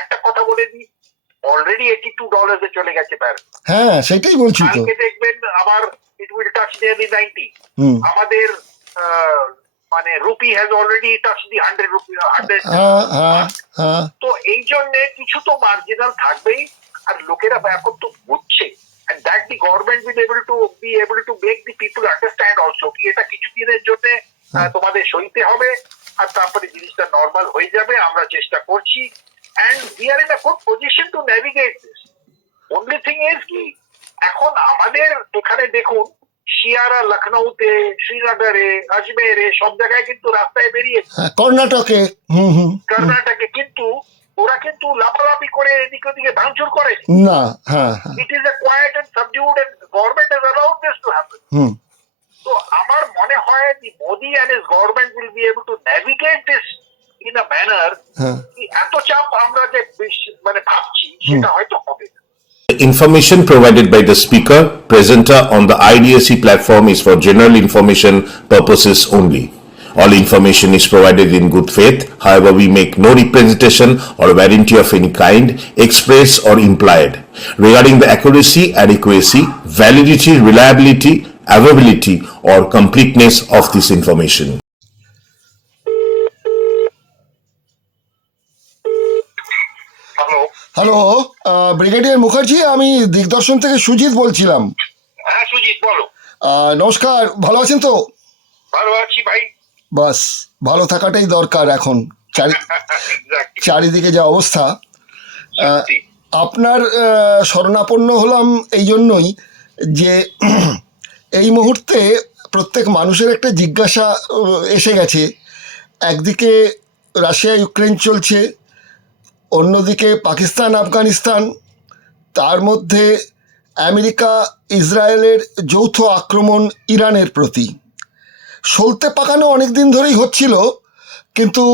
একটা কথা বলে দিই, অলরেডি $82 চলে গেছে ব্যারেল। হ্যাঁ সেটাই বলছি তো। কালকে দেখবেন আবার ইট উইল টাচ নিয়ারলি 90। আমাদের মানে rupee has already touch the 100 rupee 100। তো এই জন্য কিছু তো মার্জিনাল থাকবেই, আর লোকেরা এখন তো বুঝছে, and that the government will be able to make the people understand also কি এটা কিছু দিনের জন্য তোমাদের সইতে হবে, আর তারপরে জিনিসটা নর্মাল হয়ে যাবে। আমরা চেষ্টা করছি, and we are in a good position to navigate this. Only thing is কি এখন আমাদের এখানে দেখুন, শিয়ারা, লখনৌতে, শ্রীনগরে, আজমেরে সব জায়গায় কিন্তু রাস্তায় বেরিয়েছে, কর্ণাটকে কর্ণাটকে, কিন্তু ওরা কিন্তু লাফালাফি করে এদিকে ওদিকে ভাঙচুর করে না। It is a quiet and subdued, and government has allowed this to happen. তো আমার মনে হয় the Modi and his government will be able to navigate this in a manner কি এত চাপ আমরা যে মানে ভাবছি সেটা হয়তো হবে না। The information provided by the speaker, presenter on the IDSC platform is for general information purposes only. All information is provided in good faith. However, we make no representation or warranty of any kind, express or implied, regarding the accuracy, adequacy, validity, reliability, availability, or completeness of this information. Hello, brigadier Mukherjee, আমি দিগদর্শন থেকে সুজিত বলছিলাম। হ্যাঁ সুজিত বলো। নমস্কার, ভালো আছেন তো? ভালো আছি ভাই। বাস ভালো থাকাটাই দরকার এখন, চারিদিকে যা অবস্থা। আপনার শরণাপন্ন হলাম এই জন্যই যে এই মুহূর্তে প্রত্যেক মানুষের একটা জিজ্ঞাসা এসে গেছে। একদিকে রাশিয়া ইউক্রেন চলছে, অন্যদিকে পাকিস্তান আফগানিস্তান, তার মধ্যে আমেরিকা ইসরায়েলের যৌথ আক্রমণ ইরানের প্রতি। সলতে পাকানো অনেক দিন ধরেই হচ্ছিল, কিন্তু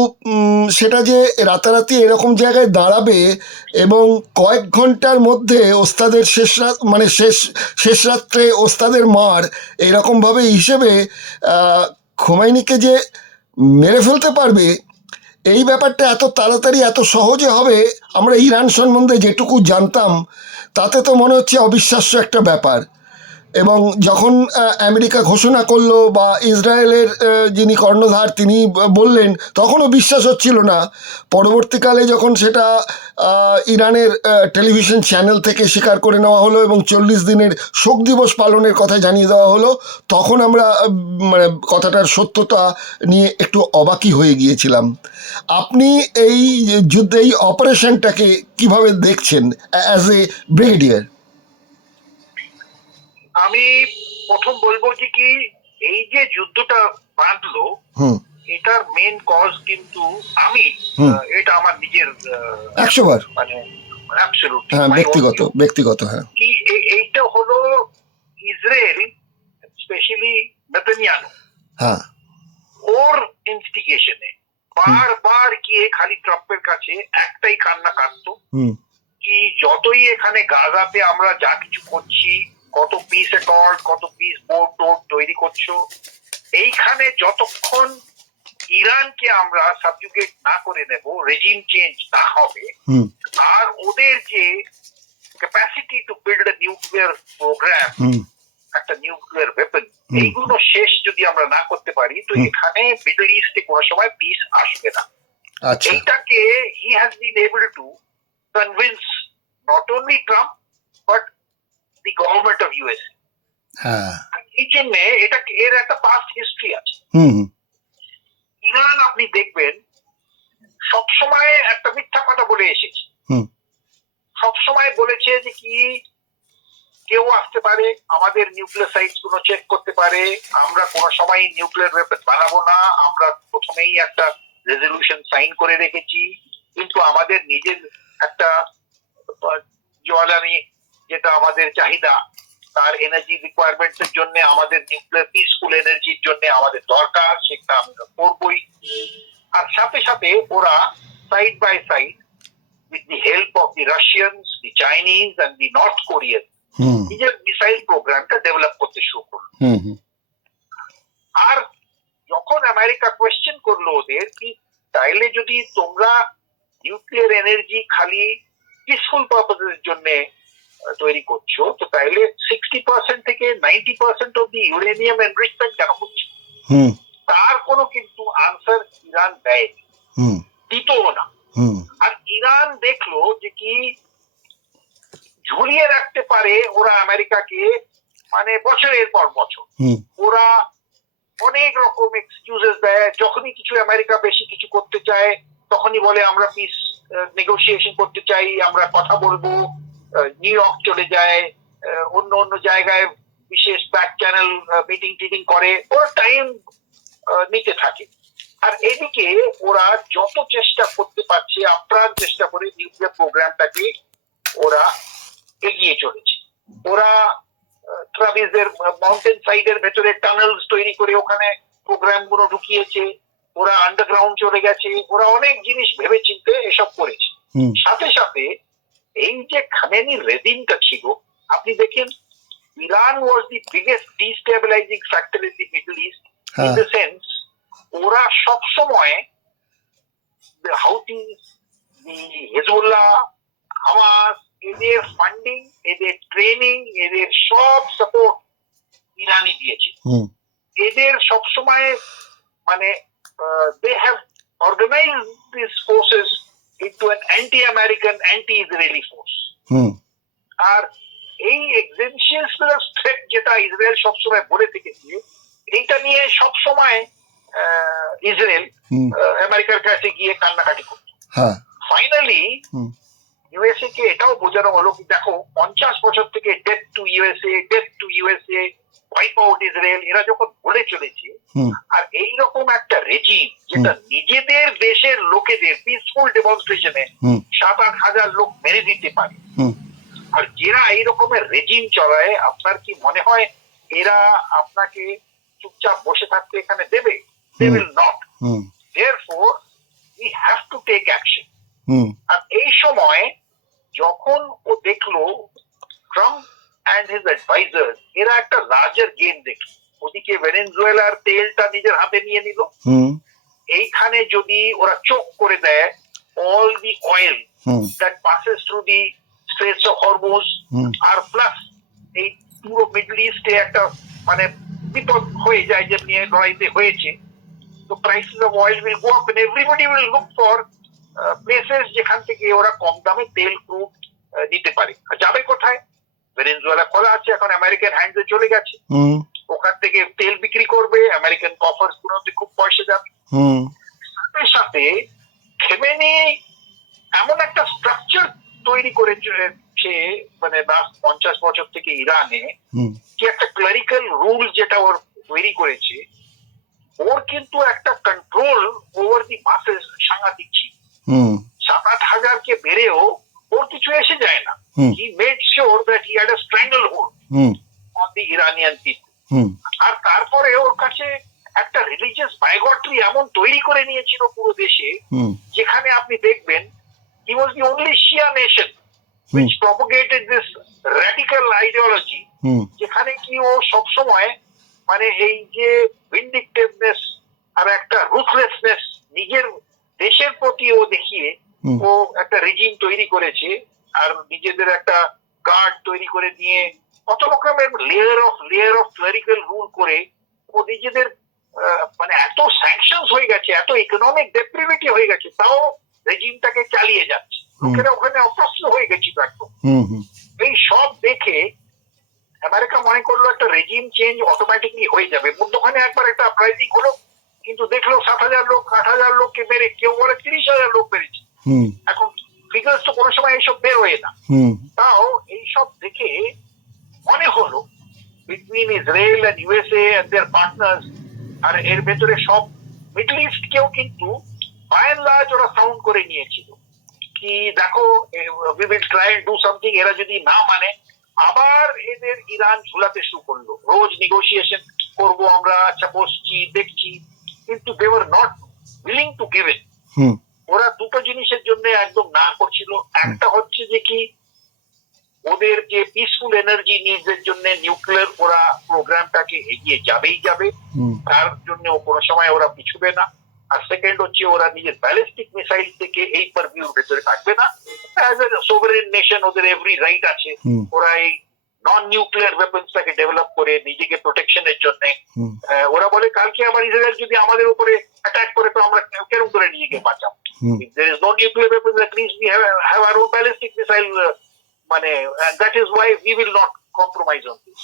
সেটা যে রাতারাতি এরকম জায়গায় দাঁড়াবে এবং কয়েক ঘন্টার মধ্যে ওস্তাদের শেষ রাত্রে ওস্তাদের মার এইরকমভাবে হিসেবে খোমেনিকে যে মেরে ফেলতে পারবে, এই ব্যাপারটা এত তাড়াতাড়ি এত সহজে হবে আমরা ইরান সম্বন্ধে যেটুকু জানতাম তাতে তো মনে হচ্ছে অবিশ্বাস্য একটা ব্যাপার। এবং যখন আমেরিকা ঘোষণা করলো বা ইসরায়েলের যিনি কর্ণধার তিনি বললেন, তখনও বিশ্বাস হচ্ছিল না। পরবর্তীকালে যখন সেটা ইরানের টেলিভিশন চ্যানেল থেকে স্বীকার করে নেওয়া হলো এবং 40 দিনের শোক দিবস পালনের কথা জানিয়ে দেওয়া হলো, তখন আমরা মানে কথাটার সত্যতা নিয়ে একটু অবাকই হয়ে গিয়েছিলাম। আপনি এই যুদ্ধে এই অপারেশনটাকে কিভাবে দেখছেন অ্যাজ এ ব্রিগেডিয়ার? আমি প্রথম বলবো যে কি এই যে যুদ্ধটা বাঁধলো এটার মেন কজ কিন্তু আমি এটা আমার নিজের 100 বার মানে ব্যক্তিগত হ্যাঁ কি এইটা হলো ইসরায়েল স্পেশালি নেতানিয়াহু হ্যাঁ ওর ইনস্টিগেশনে বারবার গিয়ে খালি ট্রাম্পের কাছে একটাই কান্না কাঁদতো কি যতই এখানে গাজাতে আমরা যা কিছু করছি, কত পিস অ্যাকর্ড, কত পিস বোর্ড টোর্ড তৈরি করছো, এইখানে যতক্ষণ ইরানকে আমরা সাবজুগেট না করে নেব, রেজিম চেঞ্জ না হবে, আর ওদের যে capacity to build a nuclear program, একটা নিউক্লিয়ার ওয়েপন, এইগুলো শেষ যদি আমরা না করতে পারি তো এখানে মিডল ইস্টে কোনো সময় পিস আসবে না। এইটাকে he has been able to convince not only Trump but the government of USA. এই জন্য এটা এর একটা পাস্ট হিস্ট্রি আছে। ইরান আপনি দেখবেন সবসময় একটা মিথ্যা কথা বলে এসেছে, সবসময় বলেছে যে কি কেউ আসতে পারে, আমাদের নিউক্লিয়ার সাইটস গুলো চেক করতে পারে, আমরা কোনো সময় নিউক্লিয়ার ওয়েপন বানাবো না, আমরা প্রথমেই একটা রেজলিউশন সাইন করে রেখেছি, কিন্তু আমাদের নিজের একটা জ্বালানি যেটা আমাদের চাহিদা, তার এনার্জি রিকোয়ারমেন্টের জন্য, আমাদের নিউক্লিয়ার পিসফুল এনার্জির জন্য আমাদের দরকার, সেটা আমরা করবই। আর সাথে সাথে ওরা side by side with the help of the Russians, the Chinese and the North Korean নিজের মিসাইল প্রোগ্রামটা ডেভেলপ করতে শুরু করলো। আর যখন আমেরিকা কোয়েশ্চেন করলো ওদের কি তাইলে যদি তোমরা নিউক্লিয়ার এনার্জি খালি পিসফুল পারপাসের জন্য তৈরি করছো, তো তাইলে 60% থেকে 90% অব দি ইউরেনিয়াম এনরিচমেন্ট কেন করছো? তার কোনো কিন্তু আনসার ইরান দেয়নি, দিতও না। আর ইরান দেখলো যে কি ঝুলিয়ে রাখতে পারে ওরা আমেরিকাকে, মানে বছরের পর বছর ওরা অনেক রকম এক্সকিউজেস দেয়। যখনই কিছু আমেরিকা বেশি কিছু করতে চায় তখনই বলে আমরা পিস নেগোসিয়েশন করতে চাই, আমরা কথা বলবো, নিউ ইয়র্ক চলে যায়, অন্য অন্য জায়গায় বিশেষ ব্যাক চ্যানেল মিটিং টিটিং করে, ওরা টাইম নিতে থাকে। আর এদিকে ওরা যত চেষ্টা করতে পারছে আপ্রাণ চেষ্টা করে নিউক্লিয়ার প্রোগ্রামটাকে ওরা এগিয়ে চলেছে। ওরা ট্রাভিসের মাউন্টেন সাইডের ভেতরে টানেলস তৈরি করে ওখানে প্রোগ্রাম গুলো ঢুকিয়েছে, ওরা আন্ডারগ্রাউন্ড চলে গেছে, ওরা অনেক জিনিস ভেবে চিন্তে এসব করেছে। সাথে সাথে এই যে খামেনি রেজিমটা ছিল, আপনি দেখেন Iran was the biggest destabilising factor in the Middle East, in the sense ওরা সবসময় হাউথি, হেজবুল্লাহ, হামাস, এদের ফান্ডিং, এদের ট্রেনিং, এদের সব সাপোর্ট ইরানি দিয়েছে। এদের সবসময় মানে they have organized these forces into an anti-American, anti-Israeli force. আর এই এক্সিস্টেন্সিয়াল থ্রেট যেটা ইসরায়েল সবসময় বলে থেকেছে, এইটা নিয়ে সবসময় ইসরায়েল আমেরিকার কাছে গিয়ে কান্নাকাটি করত। ফাইনালি ইউএসএ কে এটাও বোঝানো হলো কি দেখো 50 বছর থেকে death two USA, death two USA, wipe out Israel এরা যখন বলে চলেছে, আর এইরকম একটা রেজিম যেটা নিজেদের দেশের লোকেদের পিসফুল ডেমনস্ট্রেশনে 7-8 হাজার লোক মেরে দিতে পারে, আর যারা এই রকমের রেজিম চলায়, আপনার কি মনে হয় এরা আপনাকে চুপচাপ বসে থাকতে এখানে দেবে? They will not. Therefore, we have to take action. আর এই সময় যখন ও দেখলো ট্রাম্প অ্যান্ড হিজ অ্যাডভাইজার এরা একটা লার্জার গেম দেখলো, ওদিকে ভেনেজুয়েলার তেলটা নিজের হাতে নিয়ে নিল, এইখানে যদি ওরা চোখ করে দেয় all the oil that passes through the straits of Hormuz, আর প্লাস এই পুরো মিডল ইস্টে একটা মানে বিপদ হয়ে যায় যে নিয়ে লড়াইতে হয়েছে, তো prices of oil will go up and everybody will look for places যেখান থেকে ওরা কম দামে তেল ক্রুড নিতে পারে। যাবে কোথায়? ভেনেজুয়েলা খোলা আছে, এখন আমেরিকান হ্যান্ডে চলে গেছে, ওখান থেকে তেল বিক্রি করবে, আমেরিকান কফার্স গুলোতে খুব পয়সা যাবে। সাথে সাথে খেমেনি এমন একটা স্ট্রাকচার তৈরি করেছে মানে লাস্ট 50 বছর থেকে ইরানে, কি একটা ক্লারিক্যাল রুল যেটা ওর তৈরি করেছে, ওর কিন্তু একটা কন্ট্রোল ওভার দি মাসেস সাংঘাতিক ছিল। 7-8 হাজারকে বেড়েও ওর কিছু এসে যায় না। He made sure that he had a stranglehold on the Iranian people. আর তারপরে ওর কাছে একটা রিলিজিয়াস বায়োগ্রাফি এমন তৈরি করে নিয়েছিল পুরো দেশে, যেখানে আপনি দেখবেন he was the only Shia nation which propagated this radical ideology, যেখানে কি ও সবসময় মানে এই যে ভিন্ডিকটিভনেস আর একটা রুথলেসনেস নিজের দেশের প্রতি ও দেখিয়ে ও একটা রেজিম তৈরি করেছে, আর নিজেদের একটা গার্ড তৈরি করে নিয়ে কত রকমের লেয়ার অফ ক্লারিক্যাল রুল করে ও নিজেদের মানে এত স্যাংশনস হয়ে গেছে, এত ইকোনমিক ডেপ্রিভিটি হয়ে গেছে, তাও রেজিমটাকে চালিয়ে যাচ্ছে। লোকেরা ওখানে অপ্রস্তুত হয়ে গেছিল একদম। এই সব দেখে আমেরিকা মনে করলো একটা রেজিম চেঞ্জ অটোমেটিকলি হয়ে যাবে। মধ্যখানে একবার একটা আপরাইজিং হলো, কিন্তু দেখলো 7,000 লোক 8,000 লোককে মেরে, কেউ বলে 30,000 লোক মেরেছে। এখন ফিগার্স তো কোনো সময় এইসব বের হয়ে না, তাও এইসব দেখে মনে হলো between Israel and USA and their partners, আর এর ভেতরে সব মিডল ইস্ট কেও কিন্তু বাই এন্ড লার্জ ওরা সাউন্ড করে নিয়েছিল কি দেখো we will try and do something. এরা যদি না মানে আবার এদের ইরান ঝুলাতে শুরু করলো, রোজ নেগোসিয়েশন করবো আমরা, আচ্ছা বসছি দেখছি, কিন্তু they were not willing to give it. ওরা দুটো জিনিসের জন্য একদম না করছিল। একটা হচ্ছে যে কি ওদের যে পিসফুল এনার্জি নিডসের জন্য নিউক্লিয়ার ওরা প্রোগ্রামটাকে এগিয়ে যাবেই যাবে, তার জন্য কোনো সময় ওরা পিছুবে না। আর সেকেন্ড হচ্ছে ওরা নিজের ব্যালিস্টিক মিসাইল থেকে এই পারভিউর ভেতরে থাকবে না। অ্যাজ এ সোভারেন নেশন ওদের এভরি রাইট আছে, ওরা এই নন নিউক্লিয়ার ওয়েপন্সটাকে ডেভেলপ করে নিজেকে প্রোটেকশনের জন্য। ওরা বলে কালকে আবার ইসরায়েল যদি আমাদের উপরে অ্যাটাক করে তো আমরা কেরম করে নিজেকে বাঁচাবো। If there is no nuclear weapons, at least we have our own ballistic missile, মানে that is why we will not compromise on this.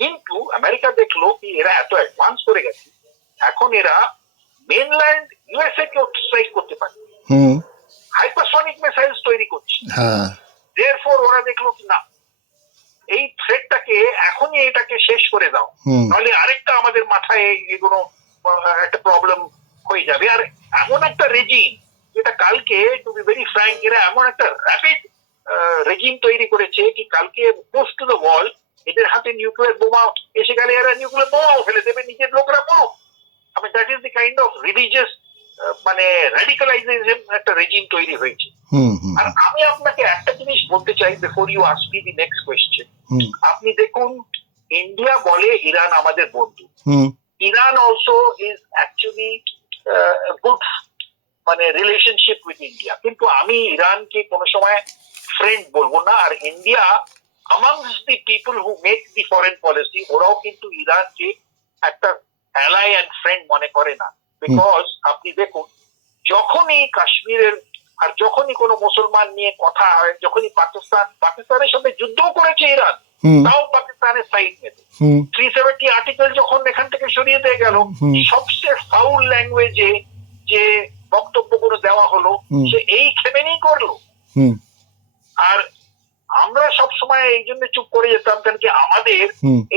কিন্তু আমেরিকা দেখলো কি এরা এত অ্যাডভান্স করে গেছে, এখন এরা মেনল্যান্ড ইউএসএ কেও স্ট্রাইক করতে পারে, হাইপারসনিক মিসাইলস তৈরি করছে। দেয়ারফর ওরা দেখলো কি না, এই থ্রেটটাকে এখনই এটাকে শেষ করে দাও, নাহলে আরেকটা আমাদের মাথায় এগুলো একটা প্রবলেম হয়ে যাবে। আর এমন একটা রেজিম যেটা কালকে, টু বি ভেরি ফ্র্যাঙ্ক, এরা এমন একটা র্যাপিড রেজিম তৈরি করেছে কি কালকে পোস্ট টু দ্য ওয়াল, এদের হাতে নিউক্লিয়ার বোমা এসে গেলে এরা নিউক্লিয়ার বোমাও ফেলে দেবে, নিজের লোকরা বোম। আমি that is the kind of religious মানে র্যাডিক্যালাইজেশন একটা রেজিম তৈরি হয়েছে। আর আমি আপনাকে একটা জিনিস বলতে চাই before you ask me the next question. আপনি দেখুন, ইন্ডিয়া বলে ইরান আমাদের বন্ধু, Iran also is actually good মানে রিলেশনশিপ উইথ ইন্ডিয়া, কিন্তু আমি ইরানকে কোনো সময় ফ্রেন্ড বলবো না। আর India amongst the people who make the foreign policy, ওরাও কিন্তু ইরানকে একটা অ্যালাই অ্যান্ড ফ্রেন্ড মনে করে না। বিকজ আপনি দেখুন, যখনই কাশ্মীরের আর যখনই কোনো মুসলমান নিয়ে কথা হয়, যখনই পাকিস্তানের সাথে যুদ্ধও করেছে ইরান, তাও পাকিস্তানের সাইড নেবে। 370 আর্টিকেল যখন এখান থেকে সরিয়ে দিয়ে গেল, সবচেয়ে ফাউল ল্যাঙ্গুয়েজে যে বক্তব্যগুলো দেওয়া হলো সে এই খেমেনি করলো। আর আমরা সব সময় এই জন্য চুপ করে যেতাম, কারণ কি আমাদের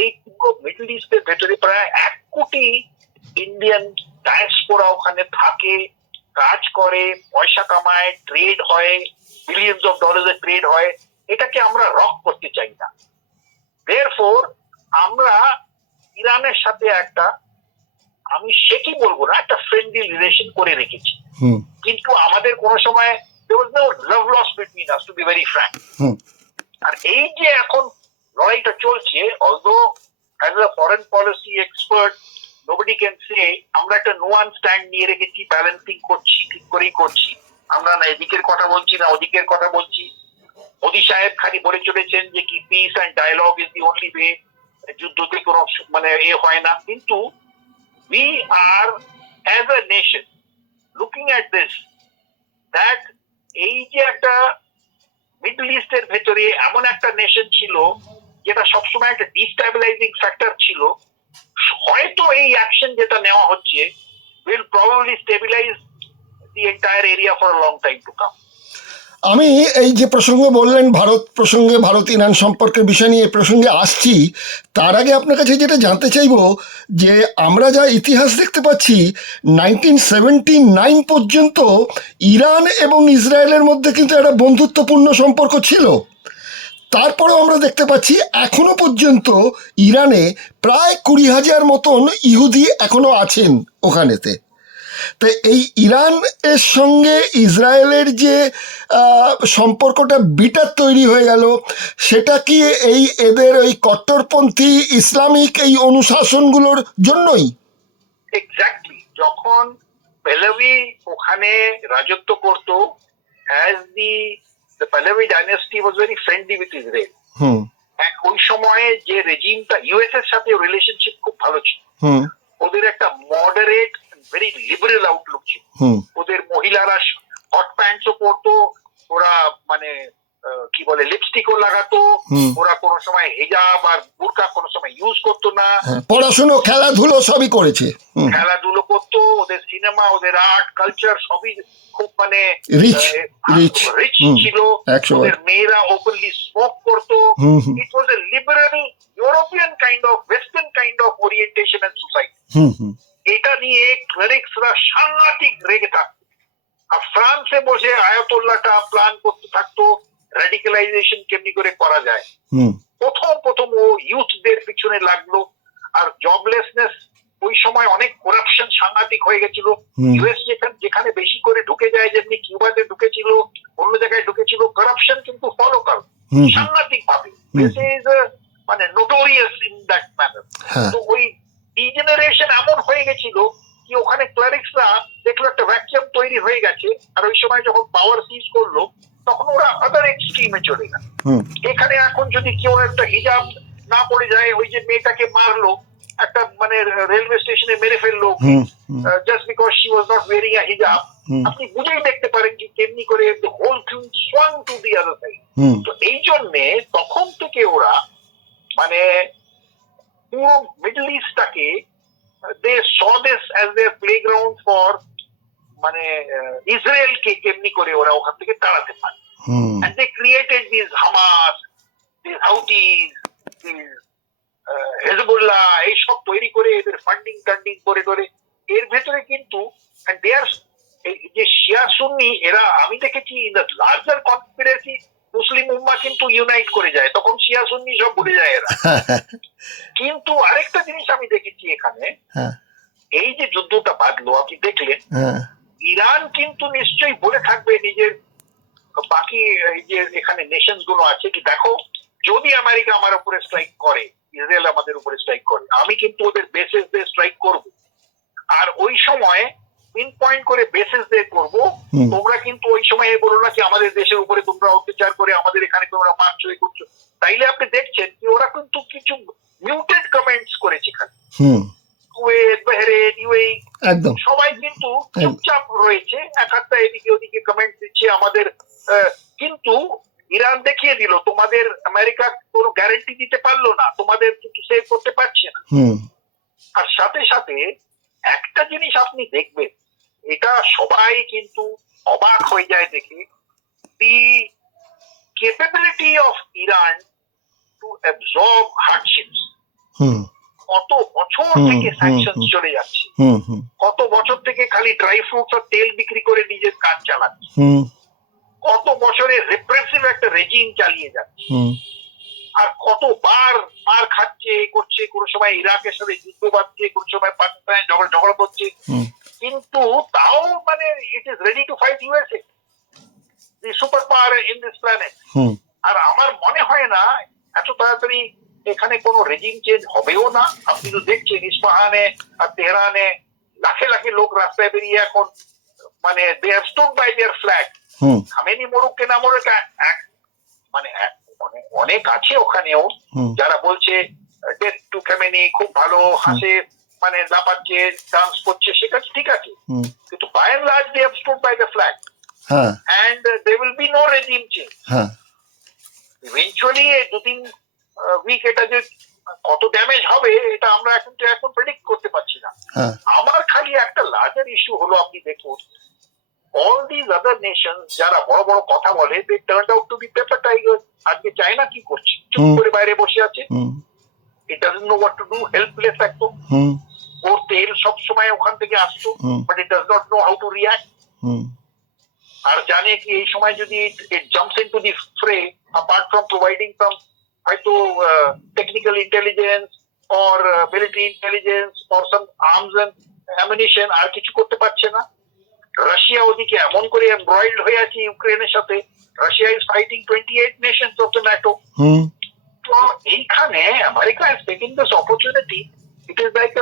এই পুরো মিডল ইস্টের ভেতরে প্রায় 1 কোটি ইন্ডিয়ান ডায়াসপোরা ওখানে থাকে, কাজ করে, পয়সা কামায়, ট্রেড হয়, বিলিয়নস অফ ডলার্স ট্রেড হয়। এটাকে আমরা রক করতে চাই না। দেয়ারফর আমরা ইরানের সাথে একটা, আমি সে কি বলবো না, একটা ফ্রেন্ডলি রিলেশন করে রেখেছি, কিন্তু আমাদের কোনো সময় there was no love lost between us, to be very frank. আর এই যে এখন লড়াইটা চলছে, although as a foreign policy expert nobody can say আমরা একটা nuance stand নিয়ে রেখেছি, ব্যালেন্সিং করছি, ঠিক করেই করছি, আমরা না এদিকের কথা বলছি না ওদিকের কথা বলছি। মোদী সাহেব খালি বলে চলেছেন যে কি peace and dialogue is the only way, যুদ্ধতে কোনো মানে এ হয় না। কিন্তু we are as a nation looking at this, that এই যে একটা মিডল ইস্টের ভেতরে এমন একটা নেশন ছিল যেটা সবসময় একটা ডিস্টেবিলাইজিং ফ্যাক্টর ছিল, হয়তো এই অ্যাকশন যেটা নেওয়া হচ্ছে will probably stabilize the entire area for a long time to come. আমি এই যে প্রসঙ্গ বললেন ভারত প্রসঙ্গে, ভারত ইরান সম্পর্কের বিষয় নিয়ে এই প্রসঙ্গে আসছি, তার আগে আপনার কাছে যেটা জানতে চাইব যে আমরা যা ইতিহাস দেখতে পাচ্ছি 1979 পর্যন্ত ইরান এবং ইসরায়েলের মধ্যে কিন্তু একটা বন্ধুত্বপূর্ণ সম্পর্ক ছিল। তারপরেও আমরা দেখতে পাচ্ছি এখনো পর্যন্ত ইরানে প্রায় 20,000 মতন ইহুদি এখনো আছেন ওখানেতে। তো এই ইরান এর সঙ্গে ইসরায়েলের যে সম্পর্কটা বিটার তৈরি হয়ে গেল, সেটা কি এই এদের ওই কট্টরপন্থী ইসলামিক এই অনুশাসনগুলোর জন্যই? এক্স্যাক্টলি, যখন পেহলভি ওখানে রাজত্ব করতো, as the Pahlavi dynasty was very friendly with Israel, ওই সময়ে যে রেজিমটা ইউএস এর সাথে রিলেশনশিপ খুব ভালো ছিল, ওদের একটা মডারেট ভেরি লিবারেল আউটলুক ছিল, ওদের মহিলারা হট প্যান্টসও পরতো, ওরা মানে কি বলে লিপস্টিকও লাগাতো, ওরা কোনো সময় হিজাব আর বুরকা কোনো সময় ইউজ করতো না, পড়াশুনো খেলাধুলো সবই করেছে, খেলাধুলো করতো, ওদের সিনেমা ওদের আর্ট কালচার সবই খুব মানে রিচ ছিল, ওদের মেয়েরা ওপেনলি স্মোক করতো। It was a liberal European kind of western kind of orientation and society. এটা নিয়ে ক্লেরিক্সরা সাংঘাতিক রেগে থাকতো, আর ফ্রান্সে বসে আয়াতুল্লাহটা প্ল্যান করতে থাকতো র্যাডিক্যালাইজেশন কেমনি করে করা যায়। প্রথম ও ইউথদের পিছনে লাগলো, আর জবলেসনেস ওই সময় অনেক করাপশন সাংঘাতিক হয়ে গেছিল। ইউএস যেখানে বেশি করে ঢুকে যায়, যেমনি কিউবাতে ঢুকেছিল, অন্য জায়গায় ঢুকেছিল, করাপশন কিন্তু ফলো করে সাংঘাতিক ভাবে, মানে নোটোরিয়াস ইন দ্যাট ম্যানার। তো ওই ডিজেনারেশন এমন হয়ে গেছিল কি ওখানে ক্লারিক্সরা দেখলো একটা ভ্যাকুয়াম তৈরি হয়ে গেছে, আর ওই সময় যখন পাওয়ার সিজ করলো তখন ওরা আদার এক্সট্রিমে চলে গেল। এখানে এখন যদি কেউ একটা হিজাব না পড়ে যায়, ওই যে মেয়েটাকে মারলো একটা মানে রেলওয়ে স্টেশনে মেরে ফেললো just because she was not wearing a hijab, আপনি বুঝেই দেখতে পারেন যে কেমনি করে whole thing swung to the other side. তো এই জন্যে তখন থেকে ওরা মানে পুরো মিডল ইস্টটাকে they saw this as their playground for মানে ইসরায়েলকে কেমনি করে ওরা ওখান থেকে তাড়াতে পারে। And they created these Hamas, these Houthis, these Hezbollah, এইসব তৈরি করে এদের ফান্ডিং টান্ডিং করে করে এর ভেতরে কিন্তু যে শিয়া সুন্নি এরা আমি দেখেছি ইন দ্য লার্জার কনস্পিরেসি মুসলিম উম্মা কিন্তু ইউনাইট করে যায়, তখন শিয়া সুন্নি সব ভুলে যায় এরা। কিন্তু আরেকটা জিনিস আমি দেখেছি এখানে, এই যে যুদ্ধটা বাঁধলো আপনি দেখলেন, ইরান কিন্তু নিশ্চয়ই বলে থাকবে নিজের বাকি এই যে এখানে নেশনস গুলো আছে কি দেখো যদি আমেরিকা আমার উপরে স্ট্রাইক করে, ইসরায়েল আমাদের উপরে স্ট্রাইক করে, আমি কিন্তু ওদের বেসেস দিয়ে স্ট্রাইক করব, আর ওই সময় পিন পয়েন্ট করে বেসেস দিয়ে করব, তোমরা কিন্তু ওই সময় বলো না কি আমাদের দেশের উপরে তোমরা অত্যাচার করে আমাদের এখানে তোমরা মারছো এই করছো। তাইলে আপনি দেখছেন কি ওরা কিন্তু কিছু মিউটেড কমেন্টস করেছে এখানে, কুয়েত, বাহরেইন, ইউএই সবাই কিন্তু চুপচাপ রয়েছে, এক একটা এদিকে ওদিকে কমেন্ট দিচ্ছে আমাদের, কিন্তু ইরান দেখিয়ে দিল তোমাদের আমেরিকা কোনো গ্যারান্টি দিতে পারলো না, তোমাদের কিন্তু সেভ করতে পারছে না। আর সাথে সাথে একটা জিনিস আপনি দেখবেন, এটা সবাই কিন্তু অবাক হয়ে যায় দেখে, the capability of Iran to absorb hardships. কত বছর থেকে স্যাংশন চলে যাচ্ছে, কত বছর থেকে খালি ড্রাই ফ্রুটস আর তেল বিক্রি করে নিজের কাজ চালাচ্ছে, কত বছরের রিপ্রেসিভ একটা রেজিম চালিয়ে যাচ্ছে, আর কতবার মার খাচ্ছে করছে, কোন সময় ইরাকের সাথে যুদ্ধ বাঁধছে, কোন সময় পাকিস্তানে ঝগড়া করছে, কিন্তু তাও মানে it is ready to fight USA, the super power in this planet. আর আমার মনে হয় না এত তাড়াতাড়ি এখানে কোনো রেজিম চেঞ্জ হবেও না। আপনি তো দেখছেন ইস্পাহানে আর তেহরানে লাখে লাখে লোক রাস্তায় বেরিয়ে এখন মানে they have stood by their flag. Khamenei মরুক কে না মরুক মানে অনেক আছে ওখানেও যারা বলছে ডেথ টু খামেনি, খুব ভালো হাসে মানে লাপাচ্ছে ডান্স করছে, সেটা ঠিক আছে, কিন্তু by and large they have stood by the flag and there will be no regime change. Eventually এই 2-3 উইক এটা যে কত ড্যামেজ হবে এটা আমরা এখন প্রেডিক্ট করতে পারছি না। আমার খালি একটা লার্জার ইস্যু হলো, আপনি দেখুন all these other nations যারা বড় বড় কথা বলে, they turned out to be paper tigers। আজকে চায়না কি করছে, চুপ করে বাইরে বসে আছে, it doesn't know what to do, helpless একদম। ওর তেল সব সময় ওখান থেকে আসতো, but it does not know how to react। আর জানে কি এই সময় যদি it jumps into the fray, apart from providing some হয়তো technical intelligence or military intelligence or some arms and ammunition, আর কিছু করতে পারছে না। রাশিয়া ওদিকে এমন করে এমব্রয়েড হয়ে আছে ইউক্রেনের সাথে, Russia is fighting 28 nations of the NATO. তো এইখানে America is taking this opportunity, it is like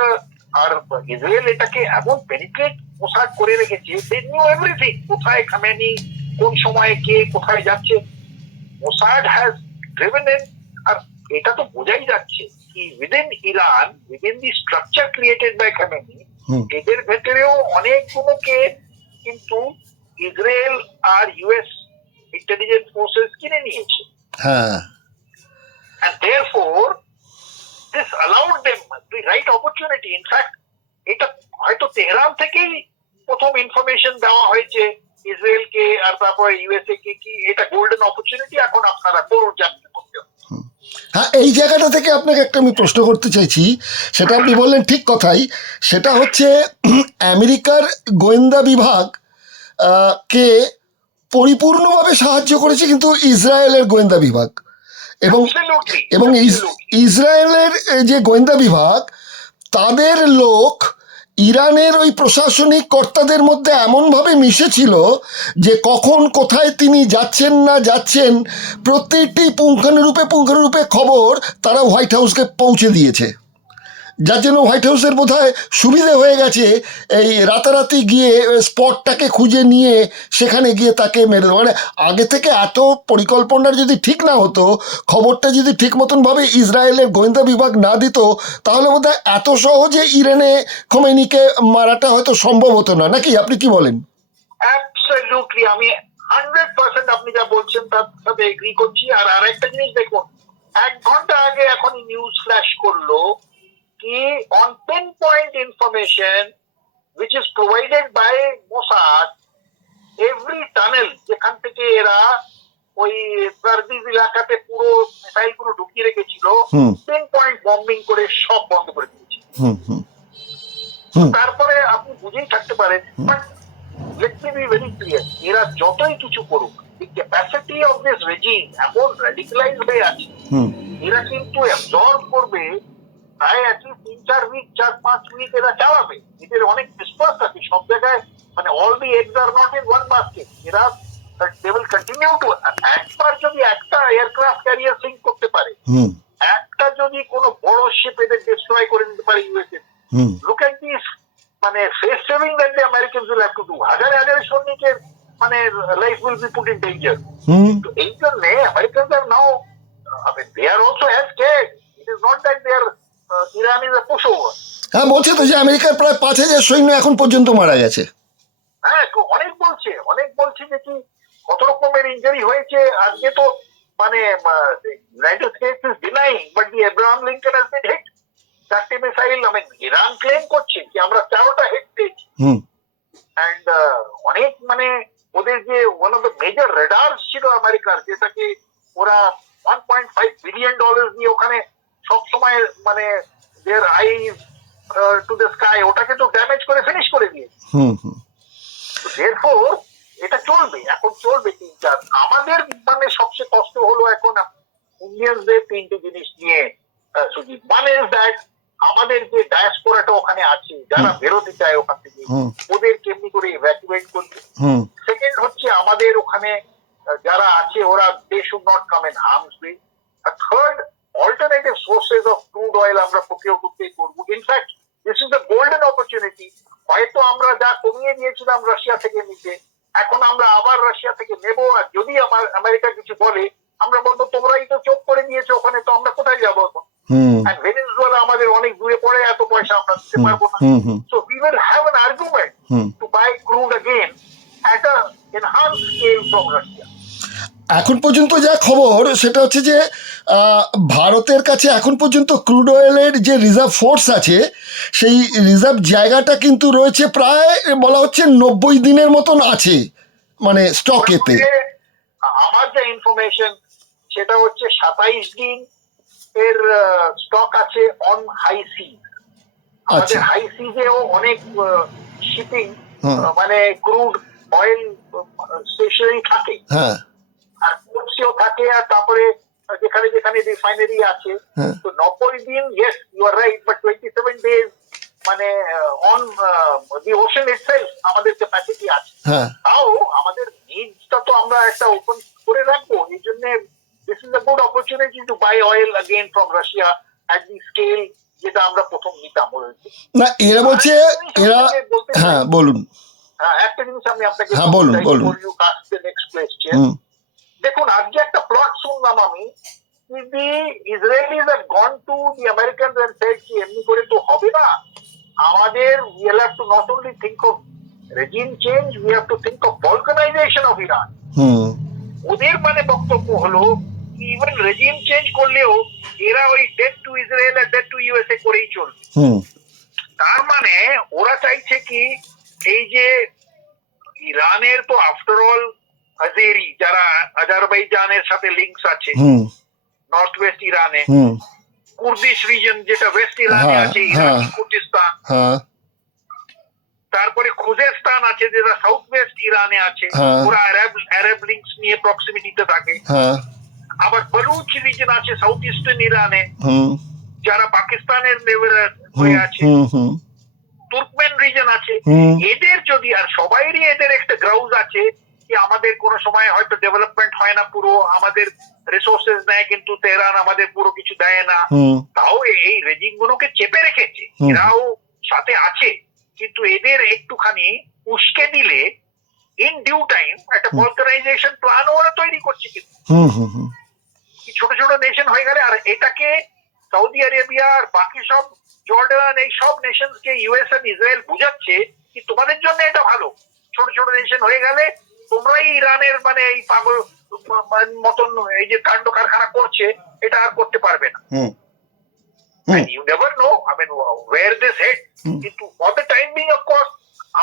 আর ইসরায়েল এটাকে এমন পেনিট্রেট মোসাদ করে রেখেছে, দে নিউ এভরিথিং, কোথায় খামেনি, কোন সময়ে কে কোথায় যাচ্ছে, মোসাদ হ্যাজ ড্রিভেন ইন। আর এটা তো বোঝাই যাচ্ছে কি within Iran, within the structure created by Khamenei, এদের ভেতরেও অনেকগুলোকে কিন্তু ইসরায়েল আর ইউএস ইন্টেলিজেন্স ফোর্সেস কিনে নিয়েছে। And therefore this allowed them the right opportunity. In fact, এটা হয়তো তেহরান থেকেই প্রথম ইনফরমেশন দেওয়া হয়েছে ইসরায়েলকে আর তারপরে ইউএসএ কে কি এটা গোল্ডেন অপরচুনিটি, এখন আপনারা করুন যাতে করতে হবে। হ্যাঁ, এই জায়গাটা থেকে আপনাকে একটা আমি প্রশ্ন করতে চাইছি, সেটা আপনি বললেন ঠিক কথাই, সেটা হচ্ছে আমেরিকার গোয়েন্দা বিভাগ কে পরিপূর্ণভাবে সাহায্য করেছে কিন্তু ইসরায়েলের গোয়েন্দা বিভাগ, এবং ইসরায়েলের যে গোয়েন্দা বিভাগ তাদের লোক ইরানের ওই প্রশাসনিক কর্তাদের মধ্যে এমনভাবে মিশেছিল যে কখন কোথায় তিনি যাচ্ছেন না যাচ্ছেন প্রত্যেকটি পুঙ্খানুরূপে খবর তারা হোয়াইট হাউসকে পৌঁছে দিয়েছে। যার জন্য হোয়াইট হাউসের বোধহয় সুবিধে হয়ে গেছে এই রাতারাতি গিয়ে স্পটটাকে খুঁজে নিয়ে সেখানে গিয়ে তাকে মেরে দেওয়া। মানে আগে থেকে এত পরিকল্পনার যদি ঠিক না হতো, খবরটা যদি ঠিক মতনভাবে ইসরায়েলের গোয়েন্দা বিভাগ না দিত, তাহলে বোধহয় এত সহজে ইরানে খোমেনিকে মারাটা হয়তো সম্ভব হতো না, নাকি আপনি কি বলেন? অ্যাবসলিউটলি, আমি 100% আপনি যা বলছেন তার সাথে এগ্রি করছি। আর আরেকটা জিনিস দেখুন, 1 ঘন্টা আগে এখন নিউজ ফ্ল্যাশ করলো কি on 10 point information which is provided by Mossad, every tunnel যেখান থেকে এরা ওই সার্ভিস এলাকাতে পুরো মিসাইল গুলো ঢুকিয়ে রেখেছিল, 10 পয়েন্ট বম্বিং করে সব বন্ধ করে দিয়েছে। তারপরে আপনি বুঝেই থাকতে পারেন, but let me be very clear, এরা যতই কিছু করুক, the capacity of this regime এখন radicalized হয়ে আছে। এরা কিন্তু অ্যাবজর্ব করবে প্রায় আজকে 3-4 উইক, 4-5 উইক এরা চালাবে। এদের অনেক বিশ্বাস আছে সব জায়গায়, মানে all the eggs are not in one basket. এরা they will continue to, একবার যদি একটা এয়ারক্রাফট ক্যারিয়ার সিঙ্ক করতে পারে, একটা যদি কোনো বড় শিপ এদের ডিস্ট্রয় করে নিতে পারে ইউএসএ, লুক এট দিস, মানে face saving that the Americans will have to do. হাজার হাজার সৈনিকের মানে life will be put in danger. তো এই জন্যে Americans R now, I mean, they are also as scared. It is not that they are, Iran is a pushover. হ্যাঁ, বলছে তো যে আমেরিকার প্রায় 5,000 সৈন্য এখন পর্যন্ত মারা গেছে। হ্যাঁ, অনেক বলছে যে কি কত রকমের ইনজারি হয়েছে। আজকে তো মানে United States is denying, but the Abraham Lincoln has been hit 30 missile. আমি ইরান ক্লেম করছে কি আমরা 4টা হিট পেয়েছি। অ্যান্ড অনেক মানে ওদের যে one of the major raiders ছিল আমেরিকার, যেটাকে ওরা $1.5 বিলিয়ন দিয়ে ওখানে সবসময় মানে দেয়ার আইজ টু দ্য স্কাই, ওটাকে তো ড্যামেজ করে ফিনিশ করে দিয়েছে। therefore এটা চলবে, এখন চলবে 3-4। আমাদের মানে সবচেয়ে কষ্ট হলো এখন ইন্ডিয়ানদের 3টে জিনিস নিয়ে সুজিত। ওয়ান ইজ দ্যাট আমাদের যে ডায়াসপোরাটা ওখানে আছে, যারা বেরোতে চায় ওখান থেকে, ওদের কেমনি করে ইভ্যাকুয়েট করবে। সেকেন্ড হচ্ছে আমাদের ওখানে যারা আছে ওরা they should not come in harm's way. Third, alternative sources of crude oil আমরা প্রকিউর করতে করবো। In fact this is the golden opportunity. হয়তো আমরা যা কমিয়ে দিয়েছিলাম রাশিয়া থেকে নিতে, এখন আমরা আবার রাশিয়া থেকে নেবো। আর যদি আমেরিকা কিছু বলে, আমরা বলবো তোমরাই তো চোখ করে দিয়েছো ওখানে, তো আমরা কোথায় যাবো এখন? আর ভেনেজুয়েলা আমাদের অনেক দূরে পড়ে, এত পয়সা আমরা দিতে পারবো না। So we will have an argument to buy crude again at a enhanced scale from Russia. এখন পর্যন্ত যা খবর সেটা হচ্ছে যে ভারতের কাছে এখন পর্যন্ত ক্রুড অয়েলের যে রিজার্ভ ফোর্স আছে, সেই রিজার্ভ জায়গাটা কিন্তু রয়েছে প্রায় বলা হচ্ছে 90 দিনের মতন আছে, মানে স্টকেতে। আমার যে ইনফরমেশন সেটা হচ্ছে 27 দিন এর স্টক আছে অন হাই সি। আমাদের হাই সিজেও অনেক শিপিং মানে ক্রুড অয়েল স্টেশনারি থাকে, আর পোর্টসেও থাকে, আর তারপরে যেখানে যেখানে রিফাইনারি আছে। তো 90 দিন, yes you are right, but 27 days মানে অন দি ওশান ইটসেলফ আমাদের ক্যাপাসিটি আছে। তাও আমাদের নিডসটা তো আমরা একটা ওপেন করে রাখবো। এই জন্য this is a good opportunity to buy oil again from Russia at the scale যেটা আমরা প্রথম নিতাম। না, এরা বলছে এরা, হ্যাঁ বলুন। একটা জিনিস আমি আপনাকে বলুন। দেখুন, আজকে একটা প্লট শুনলাম আমি, the Israelis have gone to the Americans and said কি এমনি করে তো হবে না, আমাদের we have to not only think of regime change, we have to think of balkanization of Iran. ওদের মানে বক্তব্য হলো ইভেন রেজিম চেঞ্জ করলেও এরা ওই ডেট টু ইসরায়েল আর ডেট টু ইউএসএ করেই চলবে। তার মানে ওরা চাইছে কি, এই যে ইরানের তো আফটার অল আজেরি, যারা আজারবাইজানের সাথে লিঙ্কস আছে নর্থ ওয়েস্ট ইরানে, কুর্দিশ রিজন যেটা ওয়েস্ট ইরানে আছে, ইরাকি কুর্দিস্তান, তারপরে খুজেস্তান আছে যেটা সাউথ ওয়েস্ট ইরানে আছে, ওরা আরব লিঙ্কস নিয়ে প্রক্সিমিটিতে থাকে। আবার বলুচ রিজন আছে সাউথ ইস্টার্ন ইরানে, যারা পাকিস্তানের হয়ে আছে। তুর্কমেন রিজন আছে। এদের যদি, আর সবাইরই এদের একটা গ্রাউজ আছে যে আমাদের কোনো সময় হয়তো ডেভেলপমেন্ট হয় না, পুরো আমাদের রিসোর্সেস নেয় কিন্তু তেহরান আমাদের পুরো কিছু দেয় না, তাও এই রেজিম গুলোকে চেপে রেখেছে, এরাও সাথে আছে, কিন্তু এদের একটুখানি উস্কে দিলে ইন ডিউ টাইম একটা বলকানাইজেশন প্ল্যান ওরা তৈরি করছে, কিন্তু ছোট ছোট নেশন হয়ে গেলে, আর এটাকে সৌদি আরেবিয়া আর বাকি সব জর্ডান এই সব নেশনস কে ইউএস এন্ড ইসরায়েল বুঝাচ্ছে কি তোমাদের জন্য এটা ভালো, ছোট ছোট নেশন হয়ে গেলে তোমরাই ইরানের মানে এই পাগল মতন এই যে কাণ্ড কারখানা করছে এটা আর করতে পারবে না। You never know I mean where this head, কিন্তু for the time being of course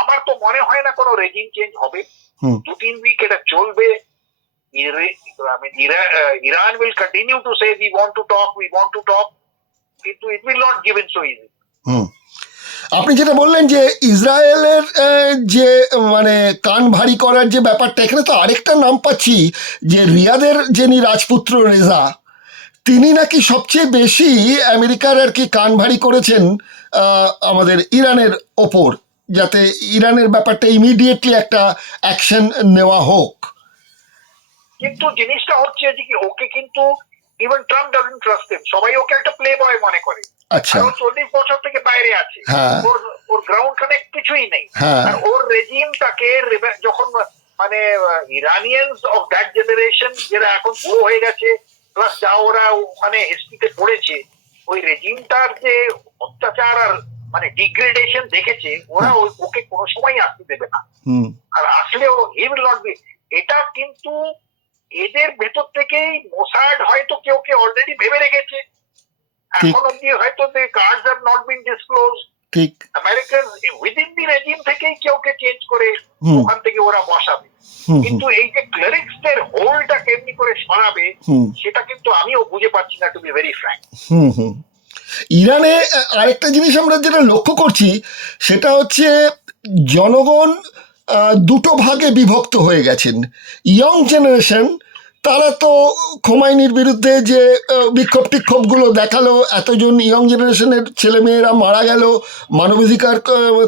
আমার তো মনে হয় না কোনো রেজিম চেঞ্জ হবে, 2-3 উইক এটা চলবে। Iran will continue to say we want to talk, কিন্তু it will not give in so easy. আপনি যেটা বললেন যে ইসরায়েলের যে মানে কান ভারী করার যে ব্যাপারটা, এখানে তো আরেকটা নাম পাচ্ছি যে রিয়াদের যিনি রাজপুত্র রেজা, তিনি নাকি সবচেয়ে বেশি আমেরিকার আর কি কান ভারী করেছেন আমাদের ইরানের ওপর, যাতে ইরানের ব্যাপারটা ইমিডিয়েটলি একটা অ্যাকশন নেওয়া হোক। কিন্তু জিনিসটা হচ্ছে যে কি ওকে কিন্তু even Trump doesn't trust him, সবাই ওকে একটা প্লে বয় মনে করে। আচ্ছা, 40 বছর থেকে বাইরে আছে, ওর গ্রাউন্ড কানেক্ট কিছুই নেই, আর ওর রেজিমটাকে যখন মানে ইরানিয়ানস অফ দ্যাট জেনারেশন যারা এখন বুড়ো হয়ে গেছে, প্লাস যা ওরা ওখানে হিস্ট্রিতে পড়েছে, ওই রেজিমটার যে অত্যাচার আর মানে ডিগ্রেডেশন দেখেছে, ওরা ওকে কোনো সময় আসতে দেবে না, আর আসলেও হি উইল নট বি। এটা কিন্তু এদের ভেতর থেকেই মোসাদ হয়তো কেউ অলরেডি ভেবে রেখেছে, এখন অব্দি হয়তো the cards have not been disclosed, ঠিক আমেরিকান উইদিন দি রেজিম থেকেই কেউ চেঞ্জ করে ওখান থেকে ওরা বসাবে, কিন্তু এই যে ক্লারিক্সদের হোলটা কেমনি করে সরাবে সেটা কিন্তু আমিও বুঝে পাচ্ছি না, টু বি ভেরি ফ্র্যাঙ্ক। ইরানে আরেকটা জিনিস আমরা যেটা লক্ষ্য করছি সেটা হচ্ছে জনগণ দুটো ভাগে বিভক্ত হয়ে গেছেন। ইয়ং জেনারেশন তারা তো খোমাইনির বিরুদ্ধে যে বিক্ষোভ টিক্ষোভগুলো দেখালো, এতজন ইয়ং জেনারেশনের ছেলেমেয়েরা মারা গেল, মানবাধিকার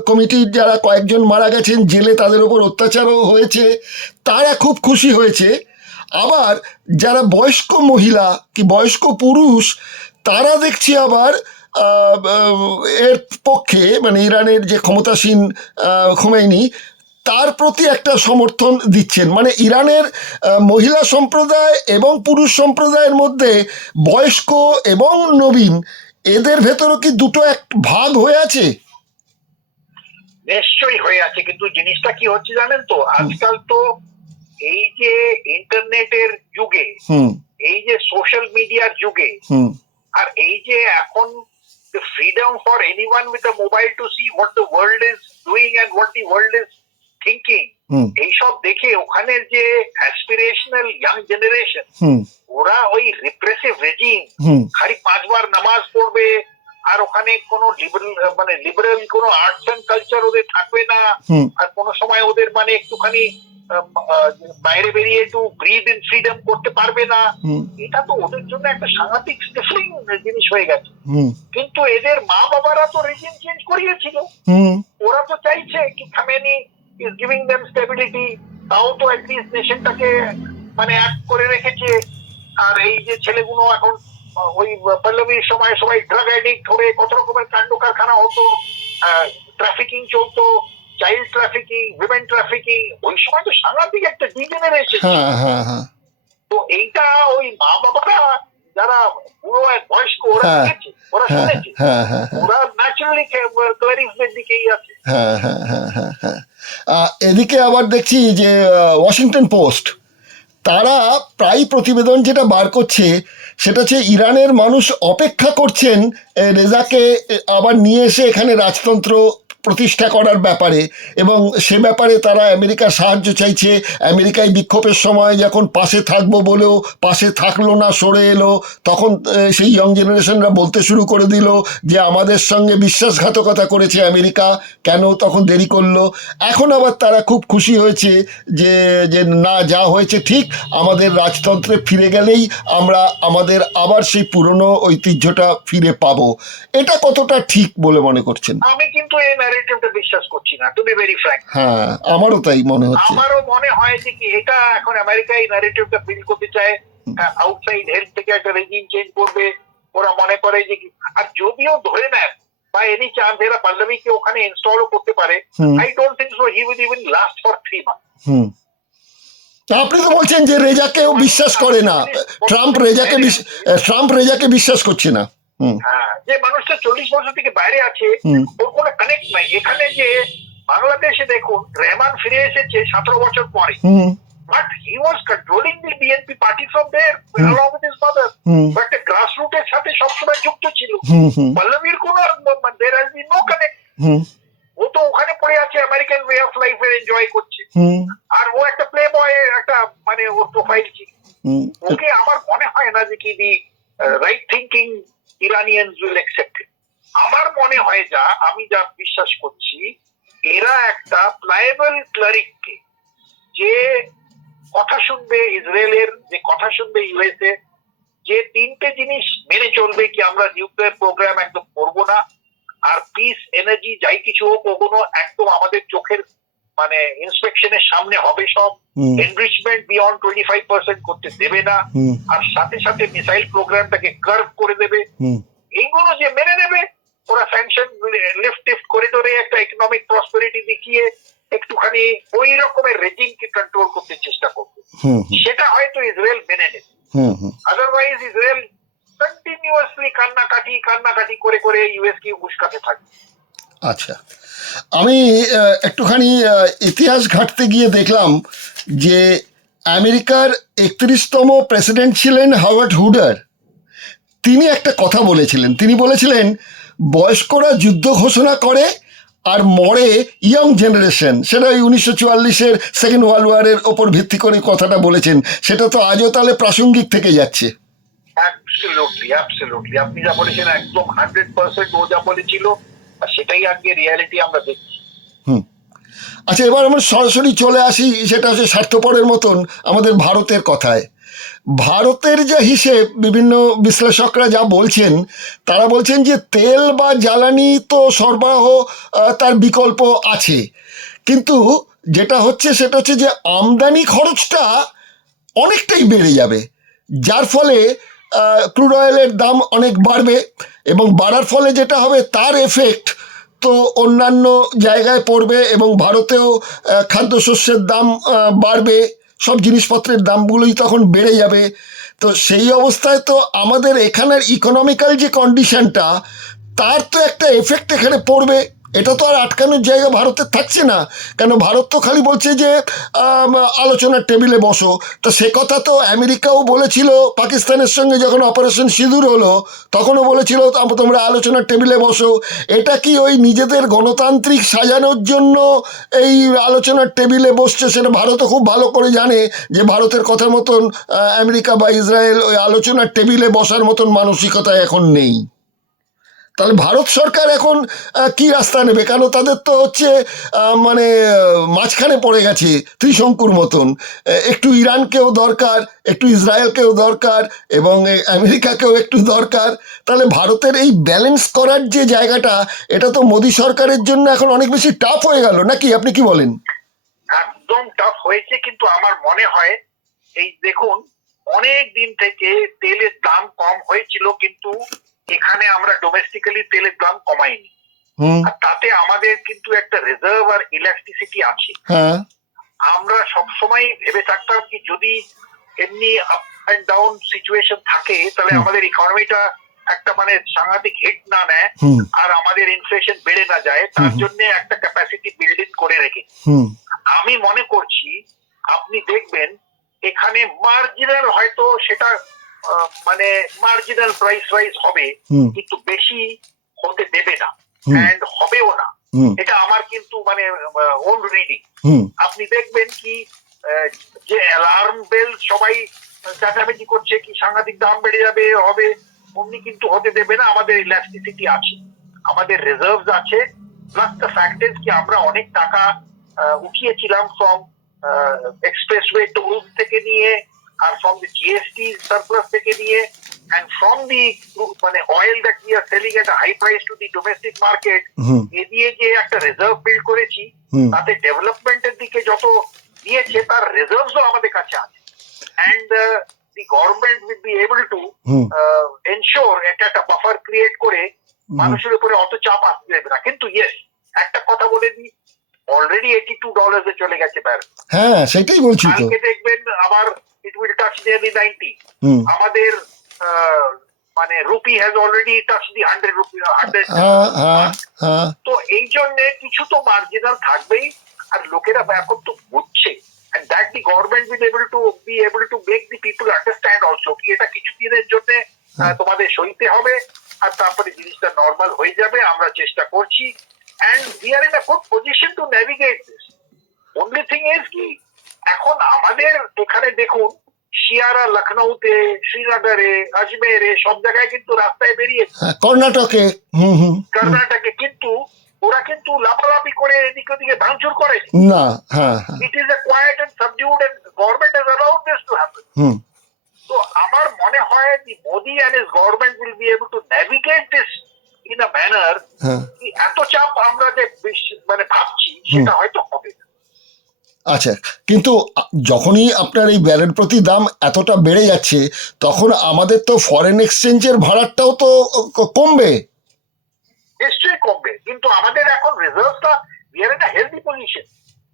কমিটির যারা কয়েকজন মারা গেছেন, জেলে তাদের ওপর অত্যাচারও হয়েছে, তারা খুব খুশি হয়েছে। আবার যারা বয়স্ক মহিলা কি বয়স্ক পুরুষ, তারা দেখছি আবার এর পক্ষে, মানে ইরানের যে ক্ষমতাসীন খোমেনি তার প্রতি একটা সমর্থন দিচ্ছেন। মানে ইরানের মহিলা সম্প্রদায় এবং পুরুষ সম্প্রদায়ের মধ্যে বয়স্ক এবং নবীন এদের ভেতরও কি দুটো এক ভাগ হয়ে আছে? নিশ্চয়ই হয়ে আছে, কিন্তু জিনিসটা কি হচ্ছে জানেন তো, আজকাল তো এই যে ইন্টারনেটের যুগে, এই যে সোশ্যাল মিডিয়ার যুগে, আর এই যে এখন the freedom for anyone with a mobile to see what the world is doing and what the world is thinking, এইসব দেখে ওখানের যে অ্যাসপিরেশনাল ইয়াং জেনারেশন, ওরা ওই রিপ্রেসিভ রেজিম খালি 5 বার নামাজ পড়বে, আর ওখানে কোনো লিবারেল কোনো আর্টস এন্ড কালচার ওদের থাকবে না, আর কোনো সময় ওদের মানে একটুখানি বাইরে বেরিয়ে একটু ব্রিথ ইন ফ্রিডম করতে পারবে না, এটা তো ওদের জন্য একটা সাংঘাতিক স্টিফলিং জিনিস হয়ে গেছে। কিন্তু এদের মা বাবারা তো রেজিম চেঞ্জ করিয়েছিল, ওরা তো চাইছে কি Khamenei is giving them stability, তাও তো অ্যাটলিস্ট নেশনটাকে মানে এক করে রেখেছে। আর এই যে ছেলেগুলো এখন ওই পল্লবীর সময় সবাই ড্রাগ অ্যাডিক্ট হয়ে কত রকমের কাণ্ড কারখানা হতো, ট্রাফিকিং চলতো, চাইল্ড ট্রাফিকিং, উইমেন ট্রাফিকিং, ওই সময় তো সাংঘাতিক একটা ডিজেনারেশন। তো এইটা ওই মা বাবারা যারা পুরো এক বয়স্ক, ওরা শুনেছে, ওরা শুনেছে, ওরা ন্যাচারালি ক্লারিক্সদের দিকেই আছে। এদিকে আবার দেখছি যে ওয়াশিংটন পোস্ট তারা প্রায় প্রতিবেদন যেটা বার করছে সেটা হচ্ছে ইরানের মানুষ অপেক্ষা করছেন রেজাকে আবার নিয়ে এসে এখানে রাজতন্ত্র প্রতিষ্ঠা করার ব্যাপারে, এবং সে ব্যাপারে তারা আমেরিকার সাহায্য চাইছে। আমেরিকায় বিক্ষোভের সময় যখন পাশে থাকবো বলেও পাশে থাকলো না, সরে এলো, তখন সেই ইয়ং জেনারেশনরা বলতে শুরু করে দিল যে আমাদের সঙ্গে বিশ্বাসঘাতকতা করেছে আমেরিকা, কেন তখন দেরি করলো। এখন আবার তারা খুব খুশি হয়েছে যে যে না, যা হয়েছে ঠিক, আমাদের রাজতন্ত্রে ফিরে গেলেই আমরা আমাদের আবার সেই পুরনো ঐতিহ্যটা ফিরে পাবো। এটা কতটা ঠিক বলে মনে করছেন? আমি কিন্তু এই ন্যারেটিভটা বিশ্বাস করছি না, টু বি ভেরি ফ্র্যাঙ্ক। হ্যাঁ, আমারও তাই মনে হচ্ছে। আমারও মনে হয় যে কি এটা এখন আমেরিকা এই ন্যারেটিভটা বিল্ড করতে চায়, আউটসাইড হেল্প থেকে একটা রেজিম চেঞ্জ করবে, ওরা মনে করে যে কি। আর যদিও ধরে নেন বা এনি চান্স এরা পল্লবীকে ওখানে ইনস্টলও করতে পারে, I don't think so he will even last for 3 months. আপনি তো বলছেন যে রেজাকেও বিশ্বাস করে না, ট্রাম্প রেজাকে বিশ্বাস করছে না। হ্যাঁ, যে মানুষটা 40 বছর থেকে বাইরে আছে, ওর কোনো কানেক্ট নাই এখানে। যে বাংলাদেশে দেখুন রহমান ফিরে এসেছে 17 বছর পরে, but he was controlling the BNP party from there along with his mother, but the grassroots এর সাথে সবসময় যুক্ত ছিল। পল্লবীর কোনো there has been no connect, ও তো ওখানে পড়ে আছে আমেরিকান ওয়ে অফ লাইফ এর এনজয় করছে, আর ও একটা প্লে বয়, একটা মানে ওর প্রোফাইল ছিল। ওকে আমার মনে হয় না যে কি the right thinking Iranians will accept it. আমার মনে হয় আমি যা বিশ্বাস করছি, এরা একটা প্লায়েবল ক্লারিককে, যে কথা শুনবে ইসরায়েলের, যে কথা শুনবে ইউএসএ, যে 3টে জিনিস মেনে চলবে, কি আমরা নিউক্লিয়ার প্রোগ্রাম একদম করবো না, আর পিস এনার্জি যাই কিছু হোক ওগুলো একদম আমাদের চোখের মানে ইন্সপেকশনের সামনে হবে সব, এনরিচমেন্ট বিয়ন্ড 25% করতে দেবে না, আর সাথে সাথে মিসাইল প্রোগ্রামটাকে কার্ভ করে দেবে, এইগুলো যে মেনে নেবে, ওরা স্যাংশন লেফট করিডোরে একটা ইকোনমিক প্রসপেরিটি দেখিয়ে একটুখানি ওই রকমের রেজিমকে কন্ট্রোল করতে চেষ্টা করবে, সেটা হয়তো ইসরায়েল মেনে নেবে। আদারওয়াইজ ইসরায়েল কন্টিনিউয়াসলি কান্নাকাটি করে করে ইউএস কে উস্কাতে থাকবে। আচ্ছা, আমি একটুখানি ইতিহাস ঘাঁটতে গিয়ে দেখলাম যে আমেরিকার 31তম প্রেসিডেন্ট ছিলেন হাওয়ার্ড হুডার। তিনি একটা কথা বলেছিলেন, তিনি বলেছিলেন বয়স্করা যুদ্ধ ঘোষণা করে আর মরে ইয়ং জেনারেশন। সেটা ওই 1944-এর সেকেন্ড ওয়ার্ল্ড ওয়ারের ওপর ভিত্তি করে কথাটা বলেছেন, সেটা তো আজও তাহলে প্রাসঙ্গিক থেকে যাচ্ছে। অ্যাবসলিউটলি আপনি যা বলেছেন একদম 100% ও যা বলেছিল, আর সেটাই আজকে রিয়ালিটি আমরা দেখছি। আচ্ছা, এবার আমরা সরাসরি চলে আসি, সেটা হচ্ছে স্বার্থপরের মতন আমাদের ভারতের কথায়। ভারতের যা হিসেব, বিভিন্ন বিশ্লেষকরা যা বলছেন, তারা বলছেন যে তেল বা জ্বালানি তো সরবরাহ তার বিকল্প আছে, কিন্তু যেটা হচ্ছে সেটা হচ্ছে যে আমদানি খরচটা অনেকটাই বেড়ে যাবে, যার ফলে ক্রুড অয়েলের দাম অনেক বাড়বে, এবং বাড়ার ফলে যেটা হবে তার এফেক্ট তো অন্যান্য জায়গায় পড়বে, এবং ভারতেও খাদ্যশস্যের দাম বাড়বে, সব জিনিসপত্রের দামগুলোই তখন বেড়ে যাবে। তো সেই অবস্থায় তো আমাদের এখানের ইকোনমিক্যাল যে কন্ডিশনটা, তার তো একটা এফেক্ট এখানে পড়বে। এটা তো আর আটকানোর জায়গা ভারতের থাকছে না, কেন ভারত তো খালি বলছে যে আলোচনার টেবিলে বসো। তো সে কথা তো আমেরিকাও বলেছিল পাকিস্তানের সঙ্গে যখন অপারেশন সিঁদুর হলো, তখনও বলেছিল তোমরা আলোচনার টেবিলে বসো। এটা কি ওই নিজেদের গণতান্ত্রিক সাজানোর জন্য এই আলোচনার টেবিলে বসছে? সেটা ভারতও খুব ভালো করে জানে যে ভারতের কথা মতন আমেরিকা বা ইসরায়েল ওই আলোচনার টেবিলে বসার মতন মানসিকতা এখন নেই। তাহলে ভারত সরকার এখন কি রাস্তা নেবে? কেন তাদের তো হচ্ছে মানে মাঝখানে পড়ে গেছে ত্রিশঙ্কুর মতন, একটু ইরানকেও দরকার, একটু ইসরায়েলকেও দরকার, এবং আমেরিকাকেও একটু দরকার। তাহলে ভারতের এই ব্যালেন্স করার যে জায়গাটা, এটা তো মোদী সরকারের জন্য এখন অনেক বেশি টাফ হয়ে গেল নাকি? আপনি কি বলেন? একদম টাফ হয়েছে, কিন্তু আমার মনে হয় এই দেখুন অনেক দিন থেকে তেলের দাম কম হয়েছিল, কিন্তু এখানে আমরা ডোমেস্টিক্যালি তেলের দাম কমাইনি, আর তাতে আমাদের কিন্তু একটা রিজার্ভ আর ইলাস্টিসিটি আছে। আমরা সবসময় ভেবে থাকতাম কি যদি এমনি আপ অ্যান্ড ডাউন সিচুয়েশন থাকে, তাহলে আমাদের ইকোনমিটা একটা মানে সাংঘাতিক হিট না নেয় আর আমাদের ইনফ্লেশন বেড়ে না যায়, তার জন্য একটা ক্যাপাসিটি বিল্ডিং করে রেখে। আমি মনে করছি আপনি দেখবেন এখানে মার্জিনাল হয়তো সেটা মানে মার্জিনাল প্রাইস রাইজ হবে, কিন্তু বেশি হতে দেবে না, এন্ড হবেও না। এটা আমার কিন্তু মানে ওন রিডিং। আপনি দেখবেন কি যে অ্যালার্ম বেল সবাই চেঁচামেচি করছে কি সাংঘাতিক দাম বেড়ে যাবে হবে, অমনি কিন্তু হতে দেবে না। আমাদের ইলাস্টিসিটি আছে, আমাদের রিজার্ভস আছে, প্লাস দ্য ফ্যাক্ট ইজ কি আমরা অনেক টাকা উঠিয়েছিলাম ফ্রম এক্সপ্রেসওয়ে টোলস থেকে নিয়ে, are from the GST surplus থেকে নিয়ে, and from the মানে oil that we are selling at a high price to the domestic market, এ দিয়ে যে একটা রিজার্ভ বিল্ড করেছি, তাতে ডেভেলপমেন্টের দিকে যত দিয়েছে তার রিজার্ভসও আমাদের কাছে আছে, and the government will be able to ensure একটা বাফার ক্রিয়েট করে মানুষের উপরে অত চাপ আসতে দেবে না। কিন্তু ইয়েস, একটা কথা বলে দিই, অলরেডি $82 চলে গেছে ব্যারেল। হ্যাঁ, সেটাই বলছি তো। কালকে দেখবেন আবার ইট উইল টাচ নিয়ারলি 90। আমাদের মানে rupee has already touch the 100 rupee 100। তো এই জন্য কিছু তো মার্জিনাল থাকবেই, আর লোকেরা এখন তো বুঝছে, and that the government will be able to make the people understand also কি এটা কিছু দিনের জন্য তোমাদের সইতে হবে, আর তারপরে জিনিসটা নর্মাল হয়ে যাবে। আমরা চেষ্টা করছি, and we are in a good position to navigate this. Only thing is কি এখন আমাদের এখানে দেখুন, শিয়ারা, লখনৌতে, শ্রীনগরে, আজমেরে সব জায়গায় কিন্তু রাস্তায় বেরিয়েছে, কর্ণাটকে, কিন্তু ওরা কিন্তু লাফালাফি করে এদিকে ওদিকে ভাঙচুর করে না। It is a quiet and subdued, and government has allowed this to happen. তো আমার মনে হয় the Modi and his government will be able to navigate this in a manner, কি এত চাপ আমরা যে মানে ভাবছি সেটা হয়তো হবে না। আচ্ছা, কিন্তু যখনই আপনার এই ব্যারেল প্রতি দাম এতটা বেড়ে যাচ্ছে, তখন আমাদের তো ফরেন এক্সচেঞ্জের ভাড়াটাও তো কমবে। নিশ্চয়ই কমবে, কিন্তু আমাদের এখন রিজার্ভটা we are in a healthy position.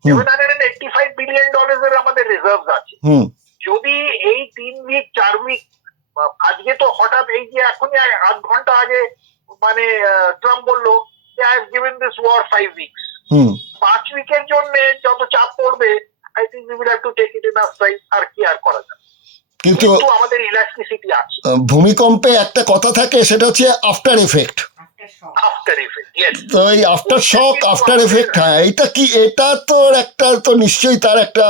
$785 billion আমাদের রিজার্ভ আছে। যদি এই 3 উইক 4 উইক, আজকে তো হঠাৎ এই যে এখনই 8 ঘন্টা আগে মানে ট্রাম্প বললো যে I have given this war 5 weeks. 5 উইকের জন্য যত চাপ পড়বে, I think we will have to take it in our stride, আর কি আর করা যাবে। কিন্তু আমাদের ইলাস্টিসিটি আছে। ভূমিকম্পে একটা কথা থাকে, সেটা হচ্ছে আফটার এফেক্ট। তো এই আফটার শক, আফটার এফেক্ট, হ্যাঁ, এটা কি, এটা তো একটা তো নিশ্চয়ই তার একটা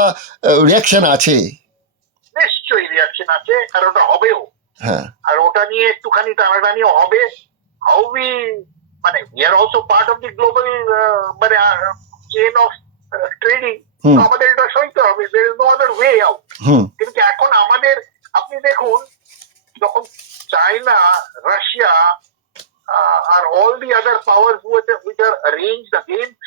রিয়াকশন আছে। নিশ্চয়ই রিয়াকশন আছে, আর ওটা হবেও। হ্যাঁ, আর ওটা নিয়ে একটুখানি টানাটানিও হবে। হাউ উই মানে we are also part of the global মানে চেইন অফ ট্রেডিং, আমাদের এটা সইতে হবে। There is no other way out. কিন্তু এখন আমাদের, আপনি দেখুন, যখন চায়না, রাশিয়া আর all the other powers which are arranged against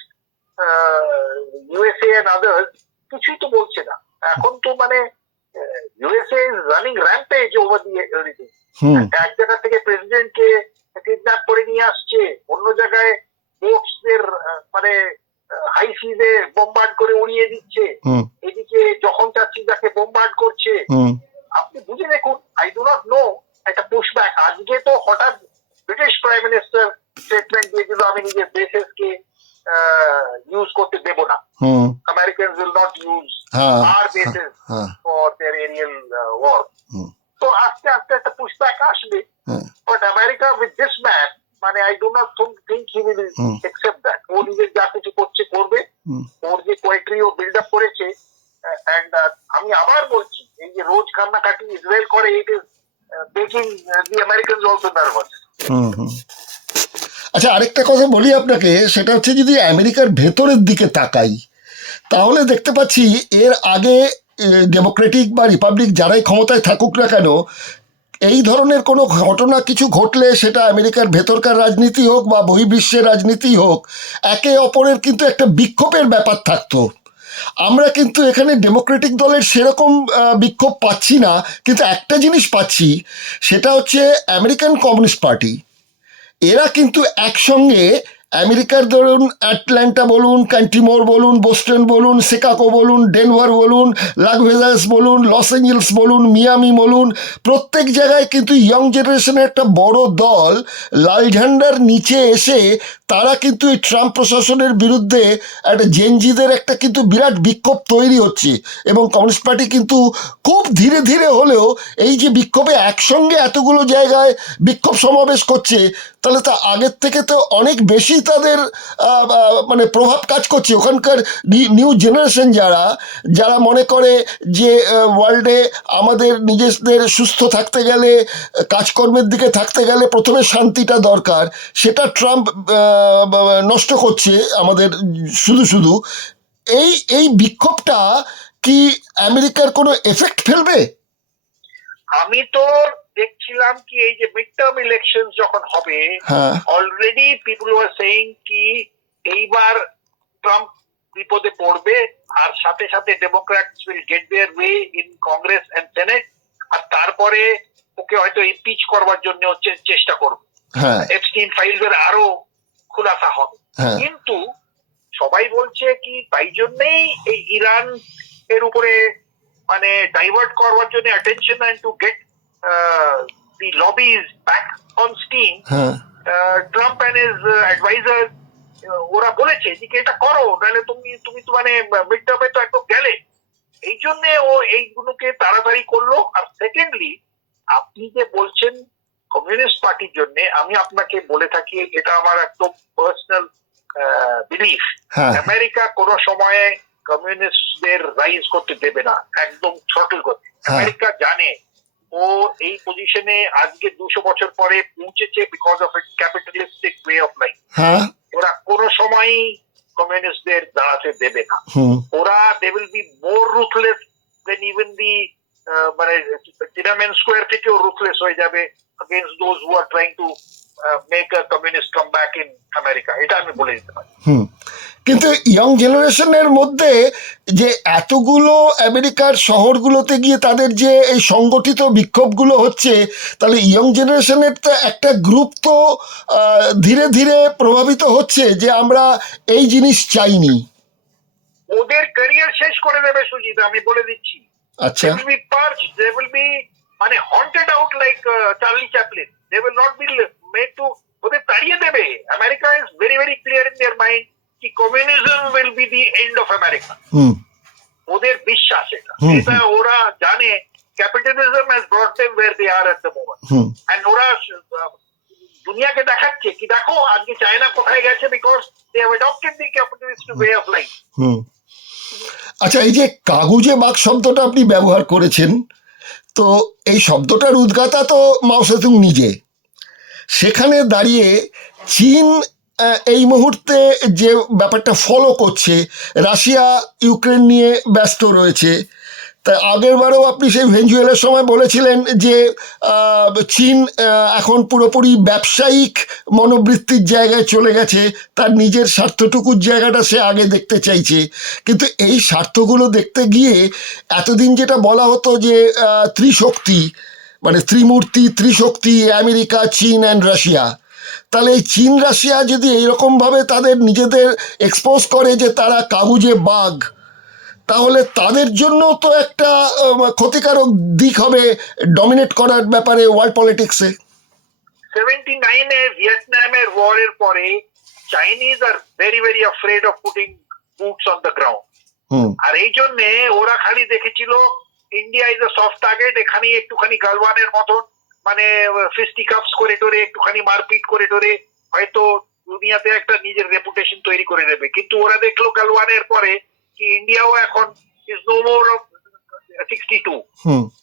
USA and others, কিছুই তো বলছে না এখন। তো মানে USA is running rampage over the everything. এক জায়গা থেকে প্রেসিডেন্টকে কিডন্যাপ করে নিয়ে আসছে, অন্য জায়গায় বোটসদের মানে হাই সিজে বোমবার্ড করে উড়িয়ে দিচ্ছে, এদিকে যখন চাচ্ছি তাকে বোমবার্ড করছে। আপনি বুঝে দেখুন, আই ডু নট নো, একটা পুশব্যাক। আজকে তো হঠাৎ ব্রিটিশ প্রাইম মিনিস্টার স্টেটমেন্ট দিয়েছিল, আমি নিজের বেসেসকে ইউজ করতে দেব না, Americans will not use our bases for their aerial war. তো আস্তে আস্তে একটা পুশব্যাক আসবে, but America with this man, মানে I do not think he will accept that. ও নিজের যা কিছু করছে করবে, ওর যে পোয়েট্রি ও বিল্ড আপ করেছে। এন্ড আমি আবার বলছি, এই যে রোজ কান্নাকাটি ইসরায়েল করে, it is making the Americans also nervous. আচ্ছা, আরেকটা কথা বলি আপনাকে, সেটা হচ্ছে যদি আমেরিকার ভেতরের দিকে তাকাই, তাহলে দেখতে পাচ্ছি এর আগে ডেমোক্রেটিক বা রিপাবলিক যারাই ক্ষমতায় থাকুক না কেন, এই ধরনের কোনো ঘটনা কিছু ঘটলে, সেটা আমেরিকার ভেতরকার রাজনীতি হোক বা বহির্বিশ্বের রাজনীতি হোক, একে অপরের কিন্তু একটা বিক্ষোভের ব্যাপার থাকতো। আমরা কিন্তু এখানে ডেমোক্রেটিক দলের সেরকম বিক্ষোভ পাচ্ছি না, কিন্তু একটা জিনিস পাচ্ছি, সেটা হচ্ছে আমেরিকান কমিউনিস্ট পার্টি। এরা কিন্তু একসঙ্গে আমেরিকার ধরুন অ্যাটলান্টা বলুন, ক্যান্টিমোর বলুন, বোস্টন বলুন, শিকাগো বলুন, ডেনভার বলুন, লাস ভেগাস বলুন, লস অ্যাঞ্জেলস বলুন, মিয়ামি বলুন, প্রত্যেক জায়গায় কিন্তু ইয়ং জেনারেশনের একটা বড় দল লাল ঝান্ডার নিচে এসে তারা কিন্তু এই ট্রাম্প প্রশাসনের বিরুদ্ধে একটা জেনজিদের একটা কিন্তু বিরাট বিক্ষোভ তৈরি হচ্ছে। এবং কমিউনিস্ট পার্টি কিন্তু খুব ধীরে ধীরে হলেও এই যে বিক্ষোভে একসঙ্গে এতগুলো জায়গায় বিক্ষোভ সমাবেশ করছে, তাহলে তা আগের থেকে তো অনেক বেশি তাদের মানে প্রভাব কাজ করছে। ওখানকার নিউ জেনারেশন যারা মনে করে যে ওয়ার্ল্ডে আমাদের নিজেদের সুস্থ থাকতে গেলে, কাজকর্মের দিকে থাকতে গেলে প্রথমে শান্তিটা দরকার, সেটা ট্রাম্প নষ্ট করছে আমাদের শুধু। এই বিক্ষোভটা কি আমেরিকার কোনো এফেক্ট ফেলবে? আমি তো দেখছিলাম কি এই যে মিড টার্ম ইলেকশন যখন হবে, হ্যাঁ অলরেডি পিপল আর সেইং কি এইবার ট্রাম্প বিপদে পড়বে, আর সাথে সাথে Democrats will get their way in Congress and Senate, আর তারপরে ওকে হয়তো ইমপিচ করবার জন্য চেষ্টা করবে, হ্যাঁ এপস্টিন ফাইলসের আরো খুলাসা হবে। হ্যাঁ কিন্তু সবাই বলছে কি তাই জন্যই এই ইরান এর উপরে মানে ডাইভার্ট করবার জন্য attention and to get the lobbies back on steam, হ্যাঁ ট্রাম্প এন্ড হিজ অ্যাডভাইজার ওরা বলেছে যে কি এটা করো, নাহলে তুমি তো মানে মিড টার্মে তো একদম গেলে। এই জন্য ও এইগুলোকে তাড়াতাড়ি করলো। আর সেকেন্ডলি, আপনি যে বলছেন কমিউনিস্ট পার্টির জন্য, আমি আপনাকে বলে থাকি এটা আমার একদম পার্সোনাল বিলিফ, হ্যাঁ আমেরিকা কোনো সময়ে কমিউনিস্টদের রাইজ করতে দেবে না, একদম থ্রটল করতে। আমেরিকা জানে ও এই পজিশনে আজকে 200 বছর পরে পৌঁছেছে because of it capitalistic way of life. হ্যাঁ ওরা কোনো সময়ই কমিউনিস্টদের দাঁড়াতে দেবে না। হুম ওরা they will be more ruthless then even the মানে টিনামেন স্কোয়ার থেকেও রুথলেস হয়ে যাবে against those who are trying to make a communist comeback in America. এটা আমি বলে দিতে পারি। হুম কিন্তু ইয়ং জেনারেশনের মধ্যে যে এতগুলো আমেরিকার শহরগুলোতে গিয়ে তাদের যে এই সংগঠিত বিক্ষোভগুলো হচ্ছে, তাহলে ইয়ং জেনারেশনের তো একটা গ্রুপ তো ধীরে ধীরে প্রভাবিত হচ্ছে যে আমরা এই জিনিস চাইনি। ওদের ক্যারিয়ার শেষ করে দেবে সুজিত, আমি বলে দিচ্ছি। আচ্ছা They will be purged, they will be মানে haunted out like Charlie Chaplin. They will not be made to, ওদের তাড়িয়ে দেবে। America is very very clear in their mind कि communism will be the end of America. হুম ওদের বিশ্বাস এটা, হুম, এটা ওরা জানে capitalism has brought them where they are at the moment. Hmm And ওরা দুনিয়াকে দেখাচ্ছে কি দেখো আজকে চায়না কোথায় গেছে, because they have adopted the capitalist way of life. হুম আচ্ছা, এই যে কাগুজে বাঘ শব্দটা আপনি ব্যবহার করেছেন, তো এই শব্দটার উদ্গাতা তো মাও সেতুং নিজে। সেখানে দাঁড়িয়ে চীন এই মুহূর্তে যে ব্যাপারটা ফলো করছে, রাশিয়া ইউক্রেন নিয়ে ব্যস্ত রয়েছে। তা আগেরবারও আপনি সেই ভেঞ্জুয়েলার সময় বলেছিলেন যে চীন এখন পুরোপুরি ব্যবসায়িক মনোবৃত্তির জায়গায় চলে গেছে, তার নিজের স্বার্থটুকুর জায়গাটা সে আগে দেখতে চাইছে। কিন্তু এই স্বার্থগুলো দেখতে গিয়ে এতদিন যেটা বলা হতো যে ত্রিশক্তি, মানে ত্রিমূর্তি, ত্রিশক্তি, আমেরিকা, চীন অ্যান্ড রাশিয়া, তাহলে এই চীন রাশিয়া যদি এইরকমভাবে তাদের নিজেদের এক্সপোজ করে যে তারা কাগুজে বাঘ, তাহলে তাদের জন্য তো একটা ক্ষতিকারক দিক হবে ডমিনেট করার ব্যাপারে ওয়ার্ল্ড পলিটিক্সে। 79-এ ভিয়েতনামের ওয়ারের পরে Chinese are very very afraid of putting boots on the ground. আর এই জন্যে ওরা খালি দেখেছিল India is a soft target, এখানে একটুখানি গালওয়ানের মতন মানে ফিস্টিকাপস করে টোরে একটুখানি মারপিট করে টোরে হয়তো দুনিয়াতে একটা নিজের রেপুটেশন তৈরি করে দেবে। কিন্তু ওরা দেখলো গালওয়ানের পরে কি ইন্ডিয়াও এখন ইজ নো মোর 62।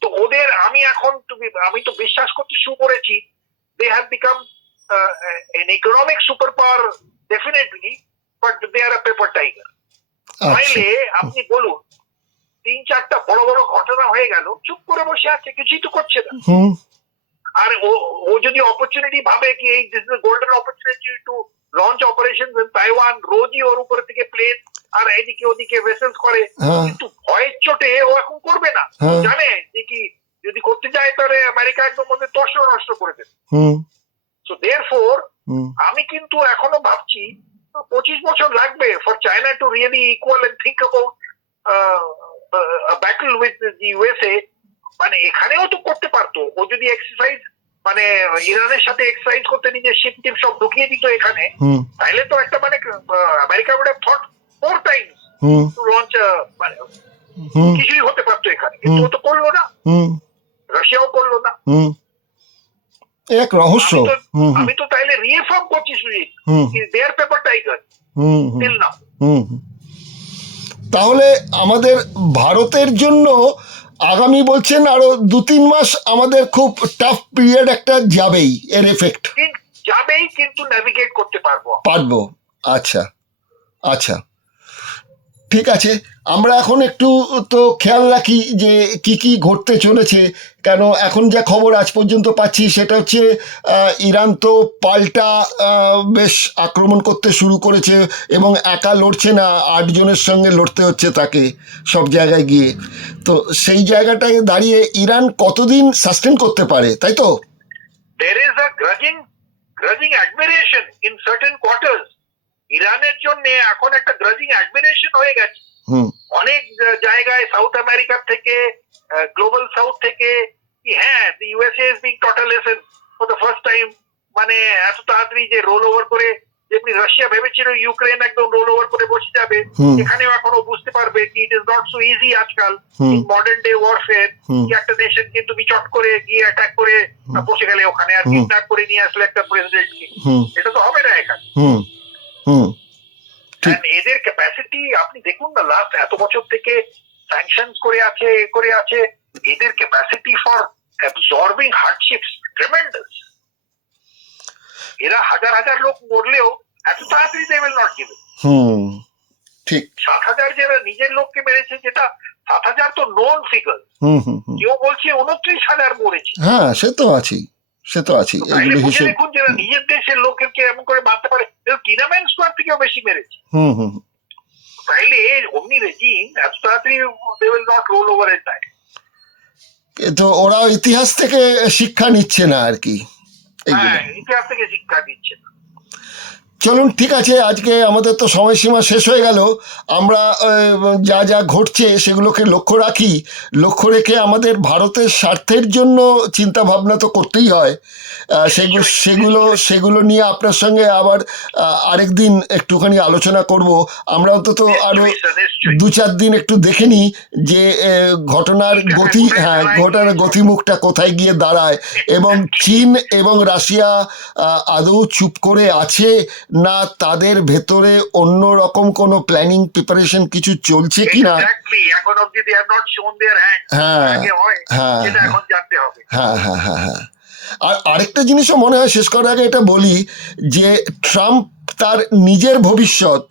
তো ওদের আমি তো বিশ্বাস করতে শুরু করেছি they have become an economic superpower definitely, but they are a paper tiger. তাইলে আপনি বলুন 3-4টা বড় বড় ঘটনা হয়ে গেল, চুপ করে বসে আছে, কিছুই তো করছে না। আর ও যদি অপরচুনিটি ভাবে কি এই this is golden opportunity to launch operations in Taiwan, রোজই ওর উপর থেকে প্লেন আর এদিকে ওদিকে ভেসেলস করে, কিন্তু ভয়ের চোটে ও এখন করবে না। জানে যে কি যদি করতে যায় তাহলে আমেরিকা একদম মধ্যে নষ্ট করে দেবে। সো দেয়ারফোর আমি কিন্তু এখনো ভাবছি 25 বছর লাগবে for China to really equal and think about battle with the USA. মানে এখানেও তো করতে পারতো, ও যদি এক্সারসাইজ মানে ইরানের সাথে এক্সারসাইজ করতে নিজের শিপ টিপ সব ঢুকিয়ে দিত এখানে, তাহলে তো একটা মানে America would have thought 4 times to launch, মানে কিছুই হতে পারতো এখানে, কিন্তু ও তো করলো না, রাশিয়াও করলো না। এক রহস্য। আমি তো তাইলে রিএফার্ম করছি সুজিত, দেয়ার পেপার টাইগার টিল নাও। তাহলে আমাদের ভারতের জন্য আগামী বলছেন আরো 2-3 মাস আমাদের খুব টাফ পিরিয়ড একটা যাবেই, এর এফেক্ট যাবেই, কিন্তু নেভিগেট করতে পারবো। আচ্ছা আচ্ছা, ঠিক আছে, আমরা এখন একটু তো খেয়াল রাখি যে কি কি ঘটতে চলেছে। কেন এখন যা খবর আজ পর্যন্ত পাচ্ছি সেটা হচ্ছে ইরান তো পাল্টা বেশ আক্রমণ করতে শুরু করেছে এবং একা লড়ছে না, 8 জনের সঙ্গে লড়তে হচ্ছে তাকে সব জায়গায় গিয়ে। তো সেই জায়গাটায় দাঁড়িয়ে ইরান কতদিন সাস্টেন করতে পারে, তাই তো? There is a grudging admiration in certain quarters. ইরানের জন্য এখন একটা গ্রাজিং অ্যাডমিরেশন হয়ে গেছে অনেক জায়গায়, সাউথ আমেরিকা থেকে, গ্লোবাল সাউথ থেকে। হ্যাঁ, the USA is being taught a lesson for the first time. মানে এত তাড়াতাড়ি যে রোল ওভার করে, যেমনি রাশিয়া ভেবেছিল ইউক্রেন একদম রোল ওভার করে বসে যাবে, এখানেও এখনো বুঝতে পারবে কি it is not so easy আজকাল ইন মডার্ন ডে ওয়ারফেয়ার। কি একটা দেশকে তুমি চট করে গিয়ে অ্যাটাক করে বসে গেলে ওখানে, আর কিডন্যাপ করে নিয়ে আসলে একটা প্রেসিডেন্টকে, এটা তো হবে না এখানে। এদের ক্যাপাসিটি আপনি দেখুন না, লাস্ট এত বছর থেকে স্যাংশনস করে আছে, এদের capacity for absorbing hardships tremendous. এরা হাজার হাজার লোক মরলেও এত তাড়াতাড়ি they will not give it. ঠিক 7,000 যারা নিজের লোককে মেরেছে, যেটা 7,000 তো নোন ফিগার, কেউ বলছে 29,000 মরেছে। হ্যাঁ, সে তো আছেই। দেখুন যারা নিজের দেশের লোককে এমন করে মারতে পারে, কিনাম্যান স্কোয়ার থেকেও বেশি মেরেছে। তাইলে অমনি রেজিম এত তাড়াতাড়ি they will not roll over at time. তো ওরা ইতিহাস থেকে শিক্ষা নিচ্ছে না আর কি, ইতিহাস থেকে শিক্ষা দিচ্ছে না। চলুন, ঠিক আছে, আজকে আমাদের তো সময়সীমা শেষ হয়ে গেল। আমরা যা যা ঘটছে সেগুলোকে লক্ষ্য রেখে আমাদের ভারতের স্বার্থের জন্য চিন্তা ভাবনা তো করতেই হয়। সেগুলো নিয়ে আপনার সঙ্গে আবার আরেকদিন একটুখানি আলোচনা করব। আমরা অন্তত আরো 2-4 দিন একটু দেখে নিই যে ঘটনার গতিমুখটা কোথায় গিয়ে দাঁড়ায়, এবং চীন এবং রাশিয়া আদৌ চুপ করে আছে না তাদের ভেতরে অন্য রকম কোনো প্ল্যানিং প্রিপারেশন কিছু চলছে কিনা। হ্যাঁ। আর আরেকটা জিনিসও মনে হয় শেষ করার আগে এটা বলি যে ট্রাম্প তার নিজের ভবিষ্যৎ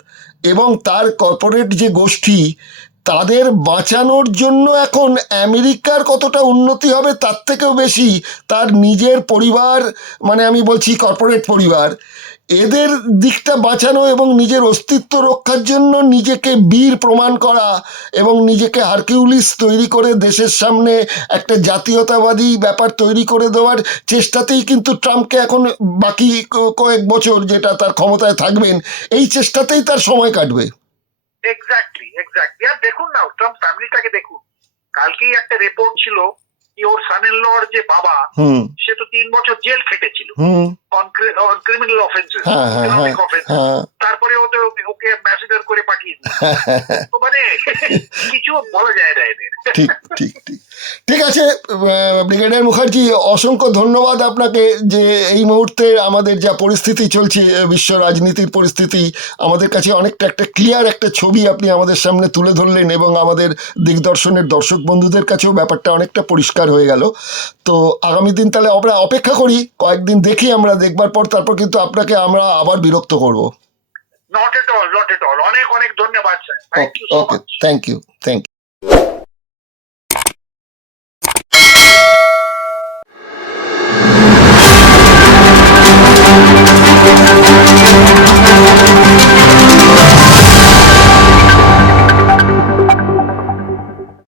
এবং তার কর্পোরেট যে গোষ্ঠী, তাদের বাঁচানোর জন্য এখন আমেরিকার কতটা উন্নতি হবে তার থেকেও বেশি তার নিজের পরিবার, মানে আমি বলছি কর্পোরেট পরিবার, এদের দিকটা বাঁচানো এবং নিজের অস্তিত্ব রক্ষার জন্য নিজেকে বীর প্রমাণ করা এবং নিজেকে হারকিউলিস তৈরি করে দেশের সামনে একটা জাতীয়তাবাদী ব্যাপার তৈরি করে দেওয়ার চেষ্টাতেই কিন্তু ট্রাম্পকে এখন বাকি কয়েক বছর যেটা তার ক্ষমতায় থাকবেন, এই চেষ্টাতেই তার সময় কাটবে। এক্স্যাক্টলি। আর দেখুন না, ট্রাম্প ফ্যামিলিটাকে দেখুন। কালকেই একটা রিপোর্ট ছিল কি ওর সান ইন লর যে বাবা, সে তো 3 বছর জেল খেটেছিল on criminal offences, economic offence. তারপরে ওকে অ্যাম্বাসেডর করে পাঠিয়ে দিল। তো মানে কিছু বলা যায় না এদের। ঠিক আছে ব্রিগেডিয়ার মুখার্জি, অসংখ্য ধন্যবাদ আপনাকে যে এই মুহূর্তে আমাদের যা পরিস্থিতি চলছে, বিশ্ব রাজনীতির পরিস্থিতি, আমাদের কাছে অনেকটা একটা ক্লিয়ার একটা ছবি আপনি আমাদের সামনে তুলে ধরলেন এবং আমাদের দিগদর্শনের দর্শক বন্ধুদের কাছেও ব্যাপারটা অনেকটা পরিষ্কার হয়ে গেল। তো আগামী দিন তাহলে আমরা অপেক্ষা করি, কয়েকদিন দেখি, আমরা দেখবার পর তারপর কিন্তু আপনাকে আমরা আবার বিরক্ত করব। Not at all. অনেক ধন্যবাদ স্যার। Okay, thank you.